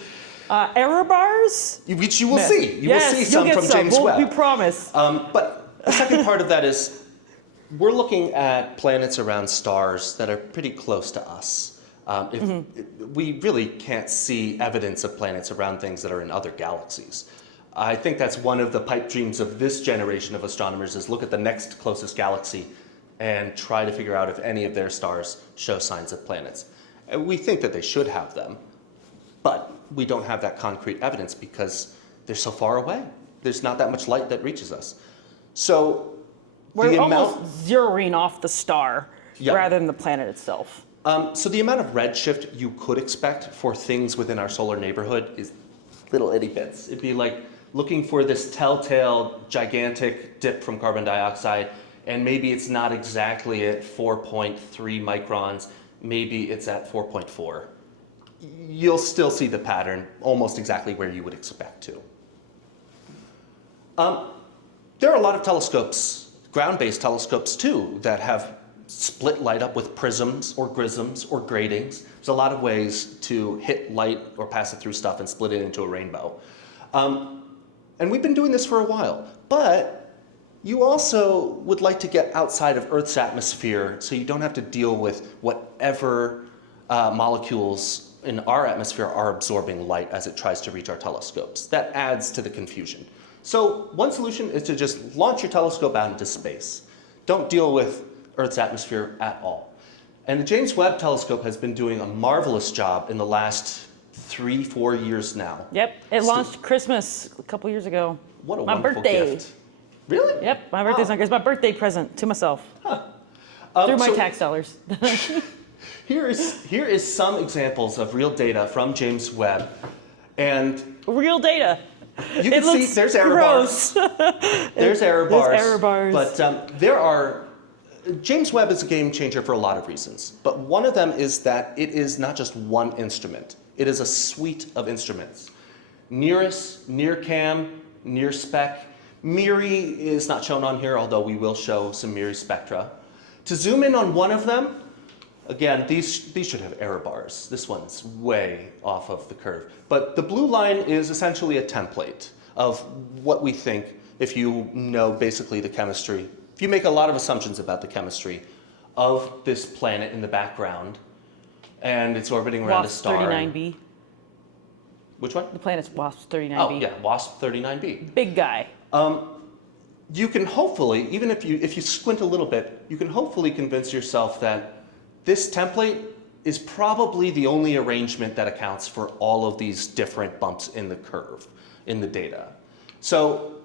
Error bars, which you will see. You will see you'll some from James Webb. We promise. But the second part of that is, we're looking at planets around stars that are pretty close to us. We really can't see evidence of planets around things that are in other galaxies. I think that's one of the pipe dreams of this generation of astronomers, is look at the next closest galaxy and try to figure out if any of their stars show signs of planets. And we think that they should have them, but we don't have that concrete evidence because they're so far away. There's not that much light that reaches us. So we're almost zeroing off the star rather than the planet itself. So the amount of redshift you could expect for things within our solar neighborhood is little itty bits. It'd be like looking for this telltale gigantic dip from carbon dioxide, and maybe it's not exactly at 4.3 microns, maybe it's at 4.4. You'll still see the pattern almost exactly where you would expect to. There are a lot of telescopes, ground-based telescopes too, that have split light up with prisms or grisms or gratings. There's a lot of ways to hit light or pass it through stuff and split it into a rainbow. And we've been doing this for a while, but you also would like to get outside of Earth's atmosphere so you don't have to deal with whatever molecules in our atmosphere are absorbing light as it tries to reach our telescopes. That adds to the confusion. So one solution is to just launch your telescope out into space. Don't deal with Earth's atmosphere at all. And the James Webb Telescope has been doing a marvelous job in the last 3-4 years now. Yep, it launched Christmas a couple years ago. What a my wonderful birthday. gift. Really? Yep, my birthday's on Christmas. My birthday present to myself. Through my tax dollars. Here is some examples of real data from James Webb. And real data. You can see there's error bars. There's error bars. There's error bars. But James Webb is a game changer for a lot of reasons. But one of them is that it is not just one instrument. It is a suite of instruments. NIRISS, NIRCam, NIRSpec. MIRI is not shown on here, although we will show some MIRI spectra. To zoom in on one of them, Again, these should have error bars. This one's way off of the curve. But the blue line is essentially a template of what we think if you know basically the chemistry. If you make a lot of assumptions about the chemistry of this planet in the background, and it's orbiting around a star. WASP-39b. Which one? The planet's WASP-39b. Oh, yeah, WASP-39b. Big guy. You can hopefully, even if you squint a little bit, you can hopefully convince yourself that this template is probably the only arrangement that accounts for all of these different bumps in the curve in the data. So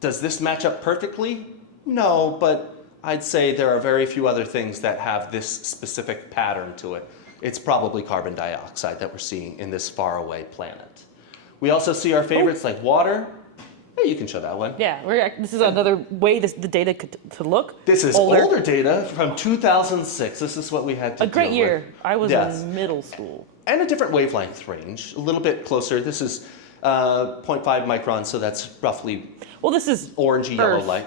does this match up perfectly? No, but I'd say there are very few other things that have this specific pattern to it. It's probably carbon dioxide that we're seeing in this faraway planet. We also see our favorites like water. Hey, you can show that one. Yeah, this is another way the data could look. This is older data from 2006. This is what we had to A great deal year. with. I was Yes. in middle school. And a different wavelength range, a little bit closer. This is 0.5 microns, so that's roughly Well, this is orangey yellow Earth light.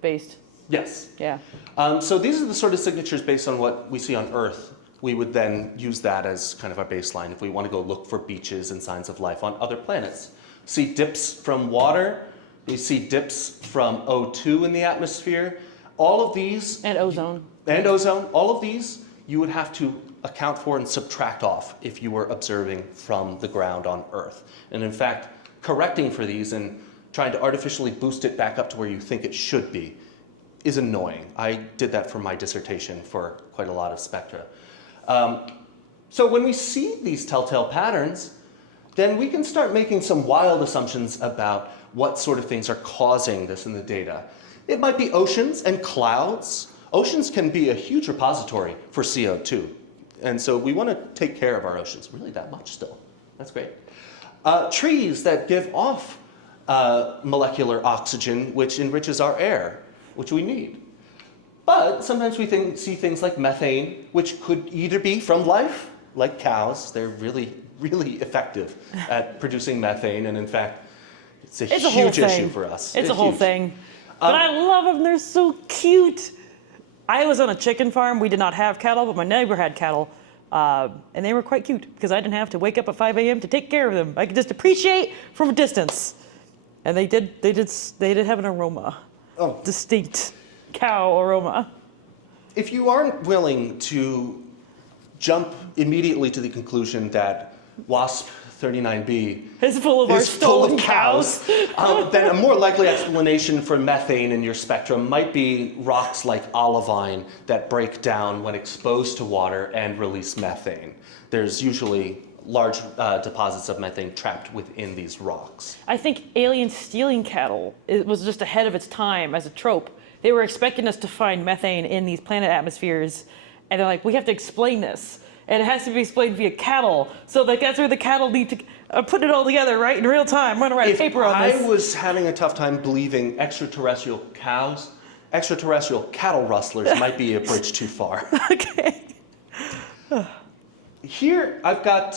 based. Yes. Yeah. So these are the sort of signatures based on what we see on Earth. We would then use that as kind of our baseline if we want to go look for beaches and signs of life on other planets. See dips from water. You see dips from O2 in the atmosphere. All of these. And ozone. And ozone. All of these you would have to account for and subtract off if you were observing from the ground on Earth. And in fact, correcting for these and trying to artificially boost it back up to where you think it should be is annoying. I did that for my dissertation for quite a lot of spectra. So when we see these telltale patterns, then we can start making some wild assumptions about what sort of things are causing this in the data. It might be oceans and clouds. Oceans can be a huge repository for CO2. And so we want to take care of our oceans, really that much still. That's great. Trees that give off molecular oxygen, which enriches our air, which we need. But sometimes we see things like methane, which could either be from life, like cows. They're really, really effective at producing methane. And in fact, it's a huge issue for us. It's a whole thing. But I love them. They're so cute. I was on a chicken farm. We did not have cattle, but my neighbor had cattle. And they were quite cute because I didn't have to wake up at 5 a.m. to take care of them. I could just appreciate from a distance. And they did have an aroma. Oh. Distinct cow aroma. If you aren't willing to jump immediately to the conclusion that WASP-39b It's full of our is full stolen of cows, then a more likely explanation for methane in your spectrum might be rocks like olivine that break down when exposed to water and release methane. There's usually large deposits of methane trapped within these rocks. I think aliens stealing cattle was just ahead of its time as a trope. They were expecting us to find methane in these planet atmospheres, and they're like, we have to explain this. And it has to be explained via cattle. So that's where the cattle need to put it all together, right, in real time. I'm going to write a paper on this. I was having a tough time believing extraterrestrial cattle rustlers might be a bridge too far. Okay. Here, I've got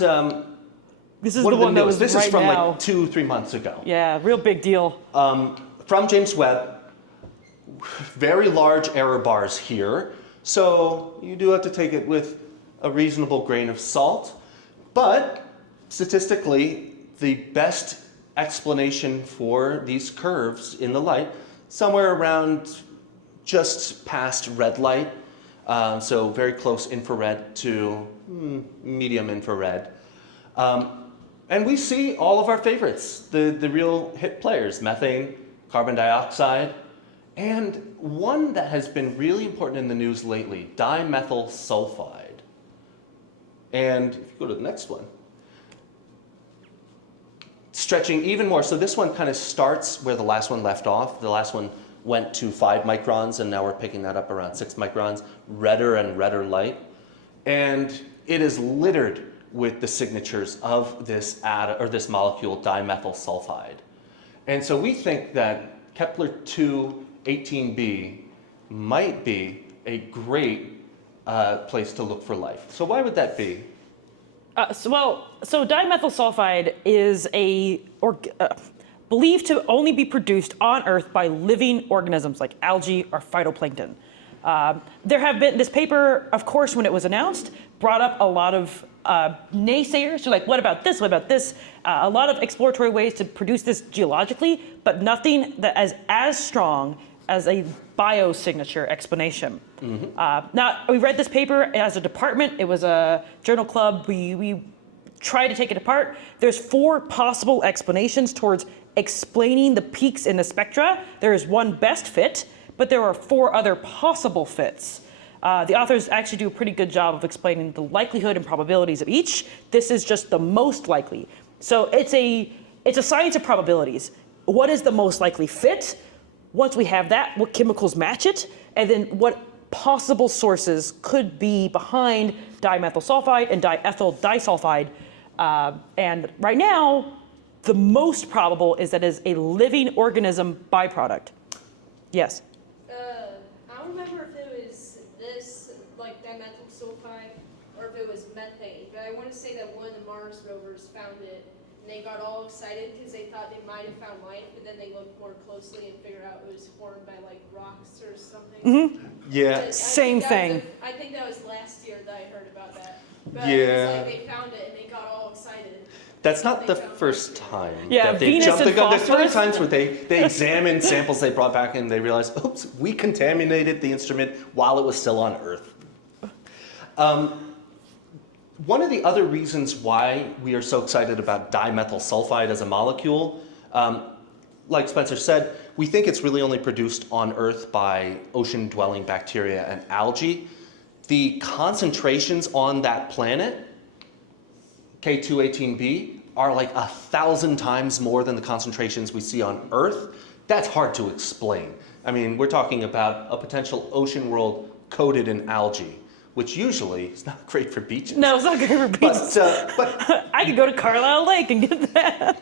This is the one that was This right is from now. like 2-3 months ago. Yeah, real big deal. From James Webb. Very large error bars here. So you do have to take it with a reasonable grain of salt. But statistically, the best explanation for these curves in the light, somewhere around just past red light, so very close infrared to medium infrared. And we see all of our favorites, the real hit players, methane, carbon dioxide, and one that has been really important in the news lately, dimethyl sulfide. And if you go to the next one, stretching even more. So this one kind of starts where the last one left off. The last one went to 5 microns, and now we're picking that up around 6 microns, redder and redder light. And it is littered with the signatures of this this molecule, dimethyl sulfide. And so we think that Kepler-2 18b might be a great place to look for life. So why would that be? So dimethyl sulfide is believed to only be produced on Earth by living organisms like algae or phytoplankton. There have been, this paper, of course, when it was announced, brought up a lot of naysayers. They're like, what about this, what about this? A lot of exploratory ways to produce this geologically, but nothing that is as strong as a biosignature explanation. Now, we read this paper as a department. It was a journal club. We tried to take it apart. There's 4 possible explanations towards explaining the peaks in the spectra. There is one best fit, but there are 4 other possible fits. The authors actually do a pretty good job of explaining the likelihood and probabilities of each. This is just the most likely. So it's a science of probabilities. What is the most likely fit? Once we have that, what chemicals match it? And then what possible sources could be behind dimethyl sulfide and diethyl disulfide? And right now, the most probable is that it is a living organism byproduct. Yes? I don't remember if it was this, like dimethyl sulfide, or if it was methane, but I want to say that one of the Mars rovers found it, and they got all excited because they thought they might have found life, but then they looked more closely and figured out it was formed by like rocks or something. Yeah. But Same thing. I think that was last year that I heard about that. But Yeah. it's like they found it and they got all excited. That's not the first time. Yeah, that they Venus jumped and the gun. There's 3 phosphorus. times where they examined samples they brought back and they realized, oops, we contaminated the instrument while it was still on Earth. One of the other reasons why we are so excited about dimethyl sulfide as a molecule, like Spencer said, we think it's really only produced on Earth by ocean-dwelling bacteria and algae. The concentrations on that planet, K218b, are like 1,000 times more than the concentrations we see on Earth. That's hard to explain. I mean, we're talking about a potential ocean world coated in algae, which usually is not great for beaches. No, it's not good for beaches. But I could go to Carlisle Lake and get that.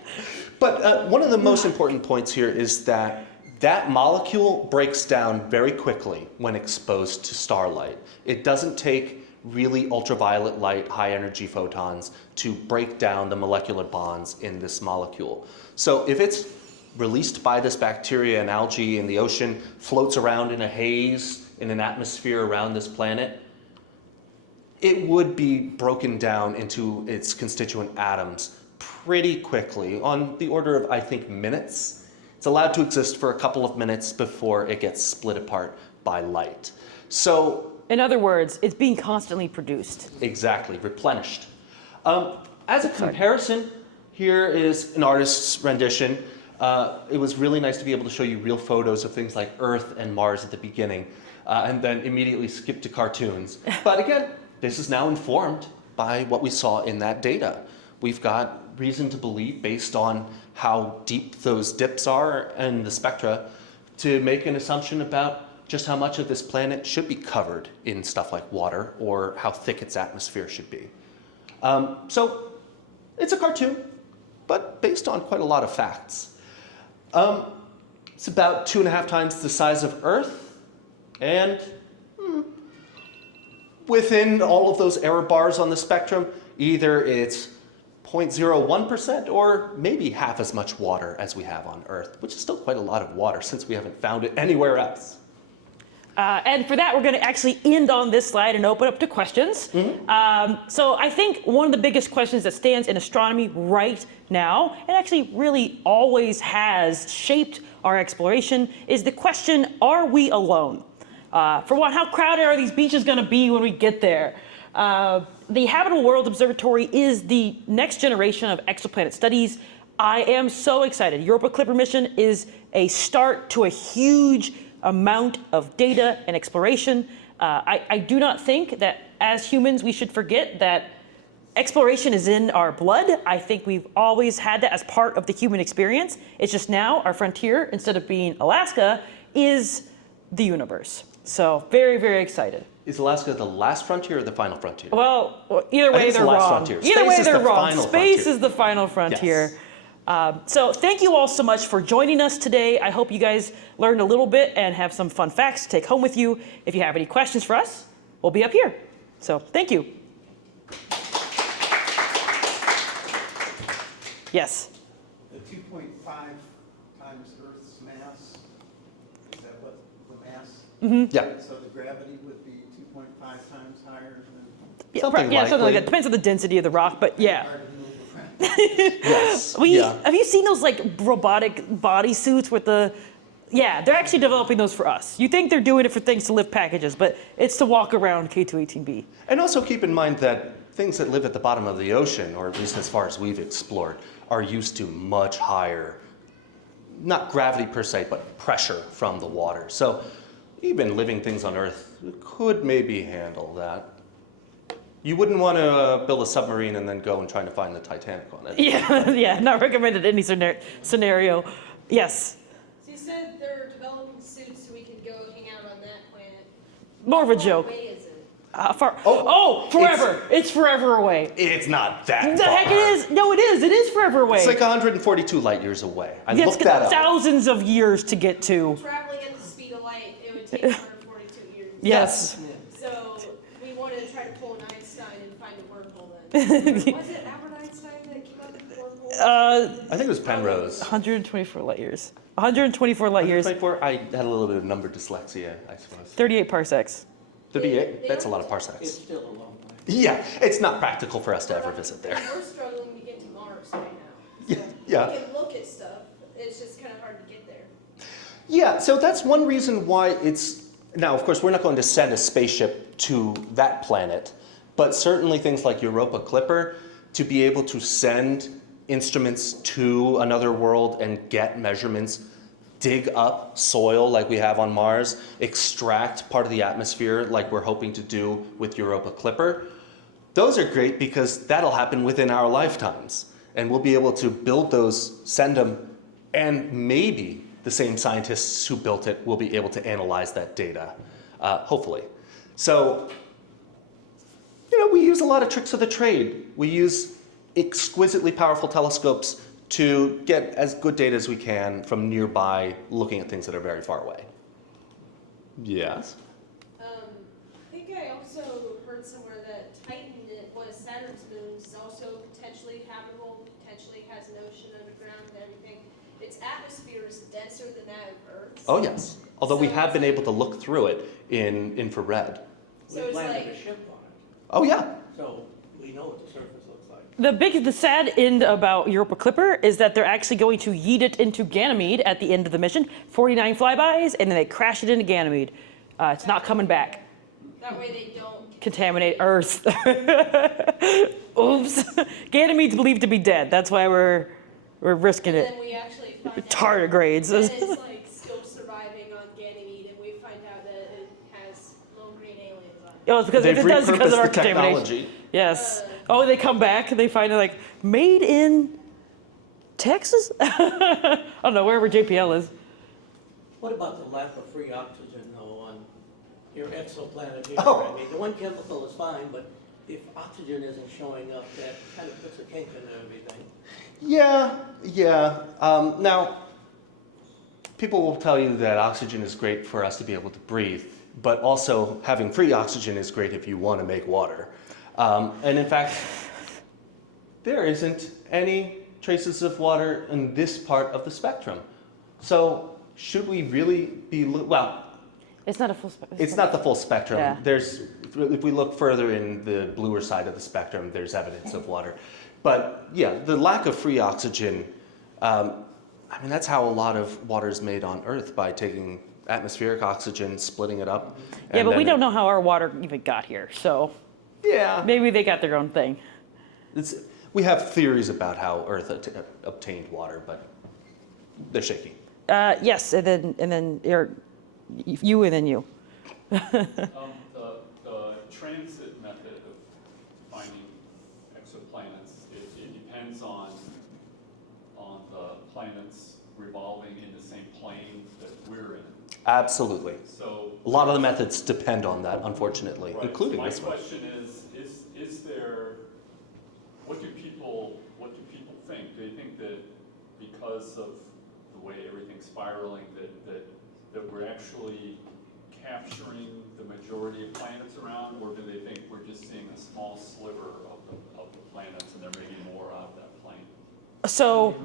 But one of the most important points here is that that molecule breaks down very quickly when exposed to starlight. It doesn't take really ultraviolet light, high energy photons to break down the molecular bonds in this molecule. So if it's released by this bacteria and algae in the ocean, floats around in a haze in an atmosphere around this planet, it would be broken down into its constituent atoms pretty quickly, on the order of, I think, minutes. It's allowed to exist for a couple of minutes before it gets split apart by light. So, in other words, it's being constantly produced. exactly, replenished. As a comparison, here is an artist's rendition. It was really nice to be able to show you real photos of things like Earth and Mars at the beginning, and then immediately skip to cartoons. But again, this is now informed by what we saw in that data. We've got reason to believe, based on how deep those dips are in the spectra, to make an assumption about just how much of this planet should be covered in stuff like water, or how thick its atmosphere should be. So it's a cartoon, but based on quite a lot of facts. It's about 2.5 times the size of Earth, and within all of those error bars on the spectrum, either it's 0.01% or maybe half as much water as we have on Earth, which is still quite a lot of water since we haven't found it anywhere else. And for that, we're going to actually end on this slide and open up to questions. So I think one of the biggest questions that stands in astronomy right now, and actually really always has shaped our exploration, is the question, are we alone? For one, how crowded are these beaches going to be when we get there? The Habitable World Observatory is the next generation of exoplanet studies. I am so excited. Europa Clipper mission is a start to a huge amount of data and exploration. I do not think that as humans we should forget that exploration is in our blood. I think we've always had that as part of the human experience. It's just now our frontier, instead of being Alaska, is the universe. So very, very excited. Is Alaska the last frontier or the final frontier? Well, either way it's the they're last wrong. frontier. Either Space way is they're the wrong. final Space frontier. is the final frontier. Yes. So thank you all so much for joining us today. I hope you guys learned a little bit and have some fun facts to take home with you. If you have any questions for us, we'll be up here. So thank you. Yes. The 2.5 times Earth's mass, is that what the mass Yeah. So the gravity would be 2.5 times higher than Something yeah, something like likely. that. Depends on the density of the rock, but yeah. hard to move around. Yes. yeah. Have you seen those like robotic bodysuits with the? Yeah, they're actually developing those for us. You think they're doing it for things to lift packages, but it's to walk around K218b. And also keep in mind that things that live at the bottom of the ocean, or at least as far as we've explored, are used to much higher, not gravity per se, but pressure from the water. So even living things on Earth could maybe handle that. You wouldn't want to build a submarine and then go and try to find the Titanic on it. Yeah, yeah, not recommended in any scenario. Yes, So you said they're developing suits so we can go hang out on that planet. more of a How far joke. away is it? Forever. It's forever away. It's not that The far. heck it is. No, it is. It is forever away. It's like 142 light years away. I It's looked that up. thousands of years to get to. Traveling at the speed of light, it would take 142 years. Yes. So we want to try to pull an Einstein and find a wormhole then. Was it Albert Einstein that came up with the wormhole? I think it was Penrose. 124 light years. 124 light years. 24, I had a little bit of number dyslexia, I suppose. 38 parsecs. 38? That's a lot of It's parsecs. still a long way. Yeah, it's not practical for us to ever visit there. We're struggling to get to Mars right now. So Yeah. we can look at stuff. It's just kind of hard to get there. Yeah, so that's one reason why it's... Now, of course, we're not going to send a spaceship to that planet, but certainly things like Europa Clipper, to be able to send instruments to another world and get measurements, dig up soil like we have on Mars, extract part of the atmosphere like we're hoping to do with Europa Clipper. Those are great because that'll happen within our lifetimes. And we'll be able to build those, send them, and maybe the same scientists who built it will be able to analyze that data, hopefully. So, we use a lot of tricks of the trade. We use exquisitely powerful telescopes to get as good data as we can from nearby, looking at things that are very far away. Yes? I think I also heard somewhere that Titan, one of Saturn's moons, is also potentially habitable, potentially has an ocean underground and everything. Its atmosphere is denser than that of Earth's. Oh, yes. Although we So have it's been like- able to look through it in infrared. So We it's landed like- a ship on it, Oh, yeah. so we know what the surface looks like. The sad end about Europa Clipper is that they're actually going to yeet it into Ganymede at the end of the mission. 49 flybys, and then they crash it into Ganymede. It's not coming back. That way they don't Contaminate Earth. Oops. Ganymede's believed to be dead. That's why we're risking And it. then we actually find out Tardigrades. that it's like still surviving on Ganymede, and we find out that it has little green aliens on it. Oh, it's because They've it does because of repurposed our the contamination. technology. Yes. Oh, they come back and they find it like made in Texas. I don't know, wherever JPL is. What about the lack of free oxygen, though, on your exoplanet here? Oh. I mean, the one chemical is fine, but if oxygen isn't showing up, that kind of puts a kink into everything. Yeah. Now, people will tell you that oxygen is great for us to be able to breathe, but also having free oxygen is great if you want to make water. And in fact, there isn't any traces of water in this part of the spectrum. So should we really be, well, It's not a full spectrum. it's not the full spectrum. Yeah. If we look further in the bluer side of the spectrum, there's evidence of water. But yeah, the lack of free oxygen, that's how a lot of water is made on Earth, by taking atmospheric oxygen, splitting it up. Yeah, and but we then- don't know how our water even got here, so Yeah. maybe they got their own thing. We have theories about how Earth obtained water, but they're shaky. Yes, and then you and then you. The transit method of finding exoplanets, it depends on the planets revolving in the same plane that we're in. Absolutely. So A lot of the methods depend on that, unfortunately, right, including so my this one. question is there, what do people think? Do they think that because of the way everything's spiraling, that we're actually capturing the majority of planets around, or do they think we're just seeing a small sliver of the planets and there may be more out of that plane? So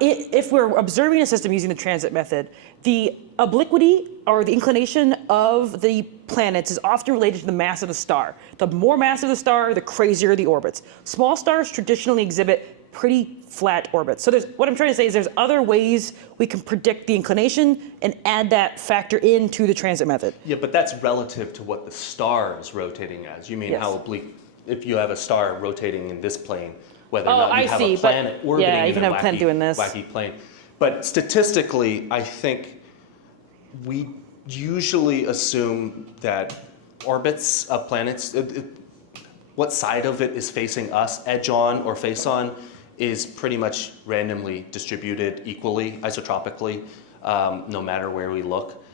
if we're observing a system using the transit method, the obliquity or the inclination of the planets is often related to the mass of the star. The more mass of the star, the crazier the orbits. Small stars traditionally exhibit pretty flat orbits. So what I'm trying to say is there's other ways we can predict the inclination and add that factor into the transit method. Yeah, but that's relative to what the star is rotating as. You mean how oblique, if you have a star rotating in this plane, whether or not you have a planet orbiting yeah, you can have a planet doing this. wacky plane. But statistically, I think we usually assume that orbits of planets, what side of it is facing us, edge on or face on, is pretty much randomly distributed equally, isotropically, no matter where we look.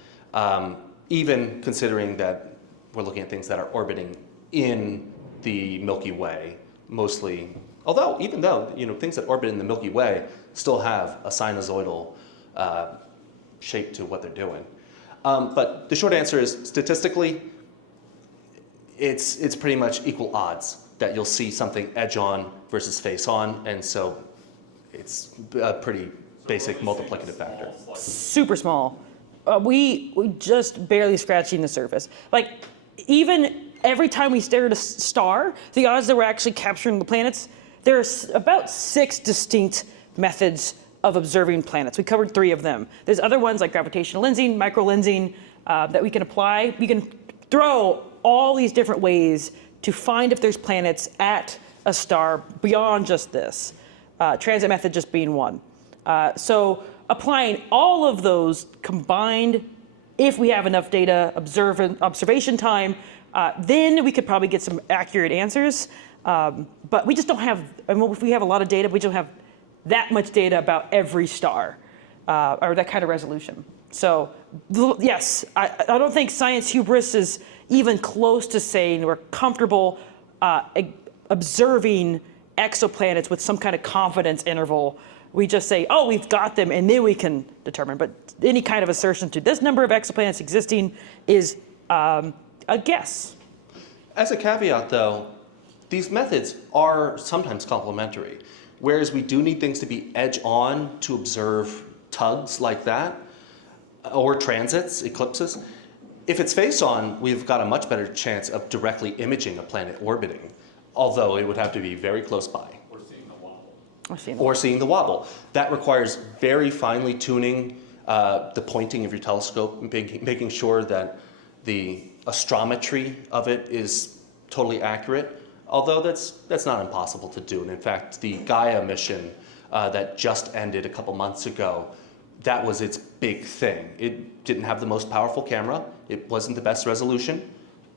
Even considering that we're looking at things that are orbiting in the Milky Way, mostly. Although, even though, things that orbit in the Milky Way still have a sinusoidal shape to what they're doing. But the short answer is, statistically, it's pretty much equal odds that you'll see something edge on versus face on, and so it's a pretty basic multiplicative factor. Super small. We just barely scratching the surface. Like, even every time we stare at a star, the odds that we're actually capturing the planets, there's about 6 distinct methods of observing planets. We covered 3 of them. There's other ones like gravitational lensing, microlensing, that we can apply. We can throw all these different ways to find if there's planets at a star beyond just this. Transit method just being one. So applying all of those combined, if we have enough data, observation time, then we could probably get some accurate answers. But we just don't have, if we have a lot of data, we don't have that much data about every star, or that kind of resolution. So yes, I don't think science hubris is even close to saying we're comfortable observing exoplanets with some kind of confidence interval. We just say, oh, we've got them, and then we can determine. But any kind of assertion to this number of exoplanets existing is a guess. As a caveat, though, these methods are sometimes complementary. Whereas we do need things to be edge on to observe tugs like that, or transits, eclipses. If it's face on, we've got a much better chance of directly imaging a planet orbiting, although it would have to be very close by. Or seeing the wobble. Or seeing the wobble. That requires very finely tuning the pointing of your telescope, making sure that the astrometry of it is totally accurate. Although that's not impossible to do. And in fact, the Gaia mission that just ended a couple months ago, that was its big thing. It didn't have the most powerful camera. It wasn't the best resolution,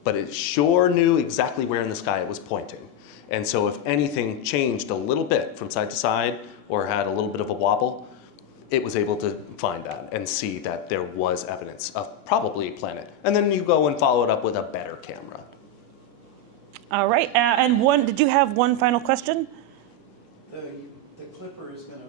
but it sure knew exactly where in the sky it was pointing. And so if anything changed a little bit from side to side or had a little bit of a wobble, it was able to find that and see that there was evidence of probably a planet. And then you go and follow it up with a better camera. All right, and did you have one final question? The Clipper is going to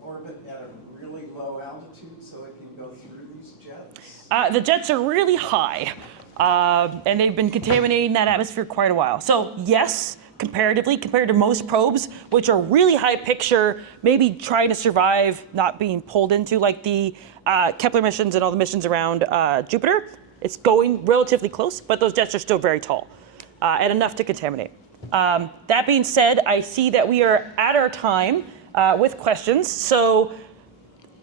orbit at a really low altitude so it can go through these jets? The jets are really high, and they've been contaminating that atmosphere quite a while. So yes, comparatively, compared to most probes, which are really high picture, maybe trying to survive not being pulled into, like the Kepler missions and all the missions around Jupiter, it's going relatively close, but those jets are still very tall and enough to contaminate. That being said, I see that we are at our time with questions. So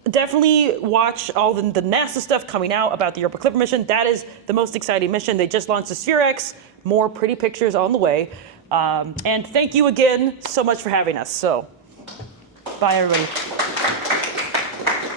definitely watch all the NASA stuff coming out about the Europa Clipper mission. That is the most exciting mission. They just launched the Sphere-X. More pretty pictures on the way. And thank you again so much for having us. So bye, everybody.